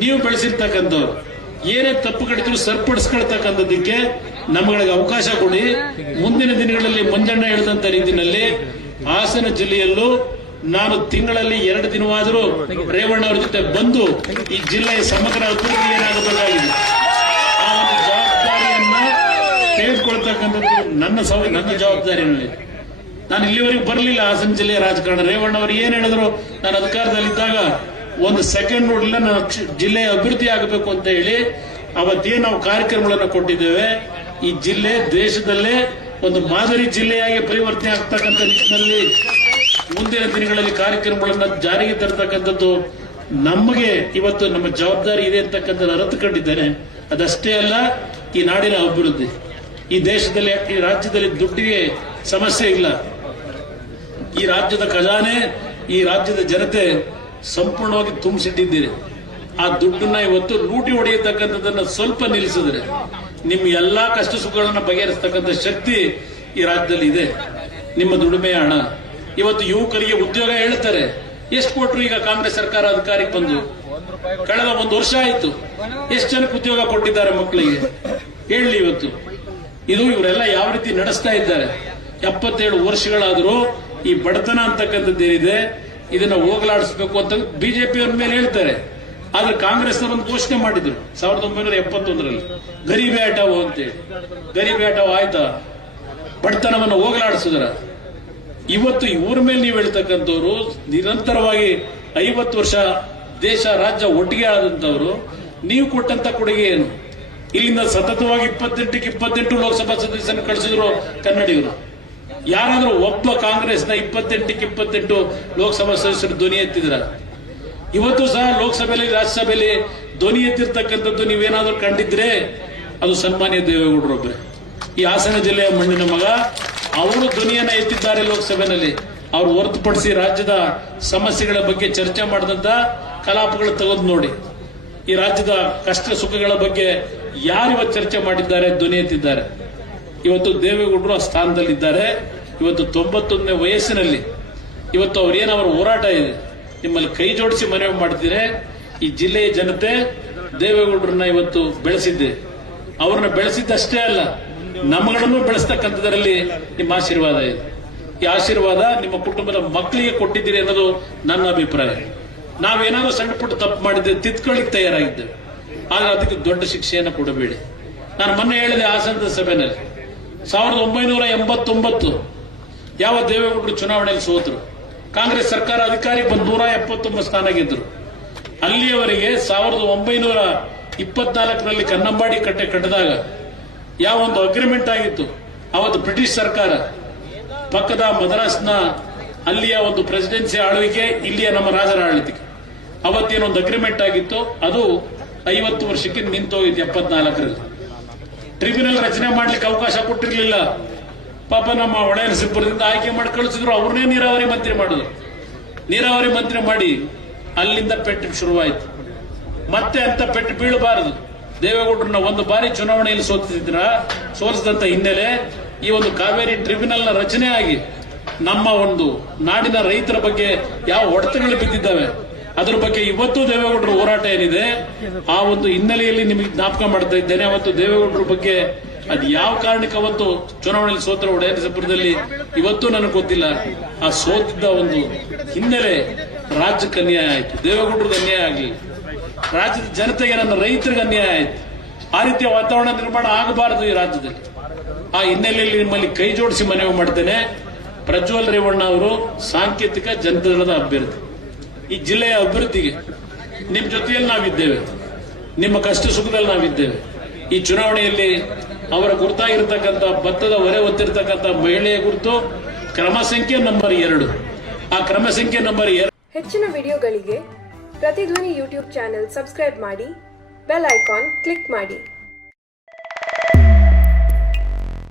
ನೀವು ಬೆಳೆಸಿರ್ತಕ್ಕಂಥವ್ರು ಏನೇ ತಪ್ಪು ಕಡಿದ್ರು ಸರಿಪಡಿಸ್ಕೊಳ್ತಕ್ಕಂಥದ್ದಕ್ಕೆ ನಮ್ಮಗಳಿಗೆ ಅವಕಾಶ ಕೊಡಿ. ಮುಂದಿನ ದಿನಗಳಲ್ಲಿ ಮಂಜಣ್ಣ ಹೇಳಿದಂತ ರೀತಿಯಲ್ಲಿ ಹಾಸನ ಜಿಲ್ಲೆಯಲ್ಲೂ ನಾನು ತಿಂಗಳಲ್ಲಿ 2 ದಿನವಾದರೂ ರೇವಣ್ಣ ಅವರ ಜೊತೆ ಬಂದು ಈ ಜಿಲ್ಲೆಯ ಸಮಗ್ರ ಅಭಿವೃದ್ಧಿ ಏನಾಗಬೇಕಾಗಿದೆ ಆ ಒಂದು ಜವಾಬ್ದಾರಿಯನ್ನ ತೆಗೆದುಕೊಳ್ತಕ್ಕಂಥದ್ದು ನನ್ನ ಜವಾಬ್ದಾರಿಯಲ್ಲಿ. ನಾನು ಇಲ್ಲಿವರೆಗೆ ಬರಲಿಲ್ಲ ಹಾಸನ ಜಿಲ್ಲೆಯ ರಾಜಕಾರಣ. ರೇವಣ್ಣ ಅವರು ಏನ್ ಹೇಳಿದ್ರು, ನಾನು ಅಧಿಕಾರದಲ್ಲಿದ್ದಾಗ 1 ಸೆಕೆಂಡ್ ನೋಡಿಲ್ಲ, ನಾನು ಜಿಲ್ಲೆಯ ಅಭಿವೃದ್ಧಿ ಆಗಬೇಕು ಅಂತ ಹೇಳಿ ಅವತ್ತೇನು ನಾವು ಕಾರ್ಯಕ್ರಮಗಳನ್ನು ಕೊಟ್ಟಿದ್ದೇವೆ. ಈ ಜಿಲ್ಲೆ ದೇಶದಲ್ಲೇ ಒಂದು ಮಾದರಿ ಜಿಲ್ಲೆಯಾಗಿ ಪರಿವರ್ತನೆ ಆಗ್ತಕ್ಕಂಥ ನಿಟ್ಟಿನಲ್ಲಿ ಮುಂದಿನ ದಿನಗಳಲ್ಲಿ ಕಾರ್ಯಕ್ರಮಗಳನ್ನ ಜಾರಿಗೆ ತರತಕ್ಕಂಥದ್ದು ನಮಗೆ ಇವತ್ತು ನಮ್ಮ ಜವಾಬ್ದಾರಿ ಇದೆ ಅಂತಕ್ಕಂಥದ್ದು ಅರಿತುಕೊಂಡಿದ್ದೇನೆ. ಅದಷ್ಟೇ ಅಲ್ಲ, ಈ ನಾಡಿನ ಅಭಿವೃದ್ಧಿ, ಈ ದೇಶದಲ್ಲಿ ಈ ರಾಜ್ಯದಲ್ಲಿ ದುಡ್ಡಿಗೆ ಸಮಸ್ಯೆ ಇಲ್ಲ. ಈ ರಾಜ್ಯದ ಖಜಾನೆ, ಈ ರಾಜ್ಯದ ಜನತೆ ಸಂಪೂರ್ಣವಾಗಿ ತುಂಬಿಸಿಟ್ಟಿದ್ದೀರಿ. ಆ ದುಡ್ಡನ್ನ ಇವತ್ತು ಲೂಟಿ ಹೊಡೆಯತಕ್ಕಂಥದ್ದನ್ನ ಸ್ವಲ್ಪ ನಿಲ್ಲಿಸಿದ್ರೆ ನಿಮ್ಮ ಎಲ್ಲಾ ಕಷ್ಟ ಸುಖಗಳನ್ನ ಬಗೆಹರಿಸತಕ್ಕಂಥ ಶಕ್ತಿ ಈ ರಾಜ್ಯದಲ್ಲಿ ಇದೆ. ನಿಮ್ಮ ದುಡಿಮೆಯ ಹಣ ಇವತ್ತು ಯುವಕರಿಗೆ ಉದ್ಯೋಗ ಹೇಳ್ತಾರೆ. ಎಷ್ಟು ಕೊಟ್ಟರು? ಈಗ ಕಾಂಗ್ರೆಸ್ ಸರ್ಕಾರ ಅಧಿಕಾರಕ್ಕೆ ಬಂದು ಕಳೆದ 1 ವರ್ಷ ಆಯ್ತು, ಎಷ್ಟು ಜನಕ್ಕೆ ಉದ್ಯೋಗ ಕೊಟ್ಟಿದ್ದಾರೆ ಮಕ್ಕಳಿಗೆ ಹೇಳಿ. ಇವತ್ತು ಇದು ಇವರೆಲ್ಲ ಯಾವ ರೀತಿ ನಡೆಸ್ತಾ ಇದ್ದಾರೆ. 77 ವರ್ಷಗಳಾದರೂ ಈ ಬಡತನ ಅಂತಕ್ಕಂಥದ್ದೇನಿದೆ ಇದನ್ನ ಹೋಗಲಾಡಿಸಬೇಕು ಅಂತ ಬಿಜೆಪಿಯವ್ರ ಮೇಲೆ ಹೇಳ್ತಾರೆ. ಆದ್ರೆ ಕಾಂಗ್ರೆಸ್ ಒಂದು ಘೋಷಣೆ ಮಾಡಿದ್ರು 1971ರಲ್ಲಿ ಗರೀಬಿ ಹಟಾವ್ ಅಂತೇಳಿ. ಗರೀಬಿ ಹಟಾವ್ ಆಯ್ತಾ? ಬಡತನವನ್ನು ಹೋಗಲಾಡಿಸಿದ್ರ? ಇವತ್ತು ಇವ್ರ ಮೇಲೆ ನೀವು ಹೇಳ್ತಕ್ಕಂಥವ್ರು ನಿರಂತರವಾಗಿ 50 ವರ್ಷ ದೇಶ ರಾಜ್ಯ ಒಟ್ಟಿಗೆ ಆದಂತವ್ರು, ನೀವು ಕೊಟ್ಟಂತ ಕೊಡುಗೆ ಏನು? ಇಲ್ಲಿಂದ ಸತತವಾಗಿ 28ಕ್ಕೆ 28 ಲೋಕಸಭಾ ಸದಸ್ಯರನ್ನು ಕಳಿಸಿದ್ರು ಕನ್ನಡಿಗರು. ಯಾರಾದ್ರೂ ಒಬ್ಬ ಕಾಂಗ್ರೆಸ್ನ 28ಕ್ಕೆ 28 ಲೋಕಸಭಾ ಸದಸ್ಯರು ಧ್ವನಿ ಎತ್ತಿದ್ರ? ಇವತ್ತು ಸಹ ಲೋಕಸಭೆಯಲ್ಲಿ ರಾಜ್ಯಸಭೆಯಲ್ಲಿ ಧ್ವನಿ ಎತ್ತಿರ್ತಕ್ಕಂಥದ್ದು ನೀವೇನಾದ್ರೂ ಕಂಡಿದ್ರೆ ಅದು ಸನ್ಮಾನ್ಯ ದೇವೇಗೌಡರೊಬ್ಬರೇ. ಈ ಹಾಸನ ಜಿಲ್ಲೆಯ ಮಣ್ಣಿನ ಮಗ, ಅವರು ಧ್ವನಿಯನ್ನ ಎತ್ತಿದ್ದಾರೆ ಲೋಕಸಭೆಯಲ್ಲಿ. ಅವ್ರು ಹೊರತುಪಡಿಸಿ ರಾಜ್ಯದ ಸಮಸ್ಯೆಗಳ ಬಗ್ಗೆ ಚರ್ಚೆ ಮಾಡಿದಂತ ಕಲಾಪಗಳು ತೆಗೆದು ನೋಡಿ. ಈ ರಾಜ್ಯದ ಕಷ್ಟ ಸುಖಗಳ ಬಗ್ಗೆ ಯಾರಿವತ್ತು ಚರ್ಚೆ ಮಾಡಿದ್ದಾರೆ, ಧ್ವನಿ ಎತ್ತಿದ್ದಾರೆ? ಇವತ್ತು ದೇವೇಗೌಡರು ಆ ಸ್ಥಾನದಲ್ಲಿದ್ದಾರೆ. ಇವತ್ತು 91ನೇ ವಯಸ್ಸಿನಲ್ಲಿ ಇವತ್ತು ಅವರ ಹೋರಾಟ ಇದೆ. ನಿಮ್ಮಲ್ಲಿ ಕೈ ಜೋಡಿಸಿ ಮನವಿ ಮಾಡ್ತೀರಿ. ಈ ಜಿಲ್ಲೆಯ ಜನತೆ ದೇವೇಗೌಡರನ್ನ ಇವತ್ತು ಬೆಳೆಸಿದ್ದೆ. ಅವ್ರನ್ನ ಬೆಳೆಸಿದ್ದಷ್ಟೇ ಅಲ್ಲ, ನಮ್ಮಗಳನ್ನು ಬೆಳೆಸ್ತಕ್ಕಂಥದ್ರಲ್ಲಿ ನಿಮ್ಮ ಆಶೀರ್ವಾದ ಇದೆ. ಈ ಆಶೀರ್ವಾದ ನಿಮ್ಮ ಕುಟುಂಬದ ಮಕ್ಕಳಿಗೆ ಕೊಟ್ಟಿದ್ದೀರಿ ಅನ್ನೋದು ನನ್ನ ಅಭಿಪ್ರಾಯ. ನಾವೇನಾದ್ರೂ ಸಣ್ಣ ಪುಟ್ಟ ತಪ್ಪು ಮಾಡಿದ್ದೆ ತಿದ್ಕೊಳ್ಳಿಕ್ಕೆ ತಯಾರಾಗಿದ್ದೇವೆ, ಆದ್ರೆ ಅದಕ್ಕೆ ದೊಡ್ಡ ಶಿಕ್ಷೆಯನ್ನು ಕೊಡಬೇಡಿ. ನಾನು ಮೊನ್ನೆ ಹೇಳಿದೆ ಹಾಸನದ ಸಭೆಯಲ್ಲಿ 1989 ಯಾವ ದೇವೇಗೌಡರು ಚುನಾವಣೆಯಲ್ಲಿ ಸೋತರು, ಕಾಂಗ್ರೆಸ್ ಸರ್ಕಾರ ಅಧಿಕಾರಕ್ಕೆ ಬಂದು 179 ಸ್ಥಾನ ಗೆದ್ರು. ಅಲ್ಲಿಯವರೆಗೆ 1924ರಲ್ಲಿ ಕನ್ನಂಬಾಡಿ ಕಟ್ಟೆ ಕಟ್ಟಿದಾಗ ಯಾವ ಒಂದು ಅಗ್ರಿಮೆಂಟ್ ಆಗಿತ್ತು, ಅವತ್ತು ಬ್ರಿಟಿಷ್ ಸರ್ಕಾರ ಪಕ್ಕದ ಮದ್ರಾಸ್ನ ಅಲ್ಲಿಯ ಒಂದು ಪ್ರೆಸಿಡೆನ್ಸಿ ಆಳ್ವಿಕೆ, ಇಲ್ಲಿಯ ನಮ್ಮ ರಾಜರ ಆಳ್ವಿಕೆ, ಅವತ್ತೇನೊಂದು ಅಗ್ರಿಮೆಂಟ್ ಆಗಿತ್ತು, ಅದು 50 ವರ್ಷಕ್ಕೆ ನಿಂತೋಗಿತ್ತು 74ರಲ್ಲಿ. ಟ್ರಿಬ್ಯುನಲ್ ರಚನೆ ಮಾಡ್ಲಿಕ್ಕೆ ಅವಕಾಶ ಕೊಟ್ಟಿರಲಿಲ್ಲ. ಪಾಪ ನಮ್ಮ ಹೊಳೆನರಸೀಪುರದಿಂದ ಆಯ್ಕೆ ಮಾಡಿ ಕಳಿಸಿದ್ರು. ಅವ್ರನ್ನೇ ನೀರಾವರಿ ಮಂತ್ರಿ ಮಾಡಿದ್ರು. ನೀರಾವರಿ ಮಂತ್ರಿ ಮಾಡಿ ಅಲ್ಲಿಂದ ಪೆಟ್ಟು ಶುರುವಾಯಿತು. ಮತ್ತೆ ಅಂತ ಪೆಟ್ಟು ಬೀಳಬಾರದು. ದೇವೇಗೌಡರನ್ನ ಒಂದು ಬಾರಿ ಚುನಾವಣೆಯಲ್ಲಿ ಸೋಲಿಸಿದಂತ ಹಿನ್ನೆಲೆ ಈ ಒಂದು ಕಾವೇರಿ ಟ್ರಿಬ್ಯುನಲ್ನ ರಚನೆ ಆಗಿ ನಮ್ಮ ಒಂದು ನಾಡಿನ ರೈತರ ಬಗ್ಗೆ ಯಾವ ಹೊಡೆತಗಳು ಬಿದ್ದಿದ್ದಾವೆ ಅದ್ರ ಬಗ್ಗೆ ಇವತ್ತು ದೇವೇಗೌಡರ ಹೋರಾಟ ಏನಿದೆ ಆ ಒಂದು ಹಿನ್ನೆಲೆಯಲ್ಲಿ ನಿಮಗೆ ಜ್ಞಾಪಕ ಮಾಡ್ತಾ ಇದ್ದೇನೆ. ಅವತ್ತು ದೇವೇಗೌಡರ ಬಗ್ಗೆ ಅದು ಯಾವ ಕಾರಣಕ್ಕೆ ಅವತ್ತು ಚುನಾವಣೆಯಲ್ಲಿ ಸೋತರ ಹೊಳೆನರಸೀಪುರದಲ್ಲಿ ಇವತ್ತು ನನಗೆ ಗೊತ್ತಿಲ್ಲ. ಆ ಸೋತಿದ್ದ ಒಂದು ಹಿನ್ನೆಲೆ ರಾಜ್ಯಕ್ಕೆ ಅನ್ಯಾಯ ಆಯ್ತು, ದೇವೇಗೌಡರಿಗೆ ಅನ್ಯಾಯ ಆಗಲಿಲ್ಲ, ರಾಜ್ಯದ ಜನತೆಗೆ, ನನ್ನ ರೈತರಿಗೆ ಅನ್ಯಾಯ ಆಯ್ತು. ಆ ರೀತಿಯ ವಾತಾವರಣ ನಿರ್ಮಾಣ ಆಗಬಾರದು ಈ ರಾಜ್ಯದಲ್ಲಿ. ಆ ಹಿನ್ನೆಲೆಯಲ್ಲಿ ನಿಮ್ಮಲ್ಲಿ ಕೈ ಜೋಡಿಸಿ ಮನವಿ ಮಾಡ್ತೇನೆ. ಪ್ರಜ್ವಲ್ ರೇವಣ್ಣ ಅವರು ಸಾಂಕೇತಿಕ ಜನತಾದಳದ ಅಭ್ಯರ್ಥಿ. ಈ ಜಿಲ್ಲೆಯ ಅಭಿವೃದ್ಧಿಗೆ ನಿಮ್ಮ ಜೊತೆಯಲ್ಲಿ ನಾವಿದ್ದೇವೆ, ನಿಮ್ಮ ಕಷ್ಟ ಸುಖದಲ್ಲಿ ನಾವಿದ್ದೇವೆ. ಈ ಚುನಾವಣೆಯಲ್ಲಿ ಅವರ ಗುರುತಾಗಿರ್ತಕ್ಕಂಥ ಭತ್ತದ ಹೊರೆ ಹೊತ್ತಿರ್ತಕ್ಕಂಥ ಮಹಿಳೆಯ ಗುರುತು ಕ್ರಮ ಸಂಖ್ಯೆ ನಂಬರ್ 2. ಆ ಕ್ರಮ ಸಂಖ್ಯೆ ನಂಬರ್ 2. ಹೆಚ್ಚಿನ ವಿಡಿಯೋಗಳಿಗೆ ಪ್ರತಿಧ್ವನಿ ಯೂಟ್ಯೂಬ್ ಚಾನೆಲ್ ಸಬ್ಸ್ಕ್ರೈಬ್ ಮಾಡಿ, ಬೆಲ್ ಐಕಾನ್ ಕ್ಲಿಕ್ ಮಾಡಿ.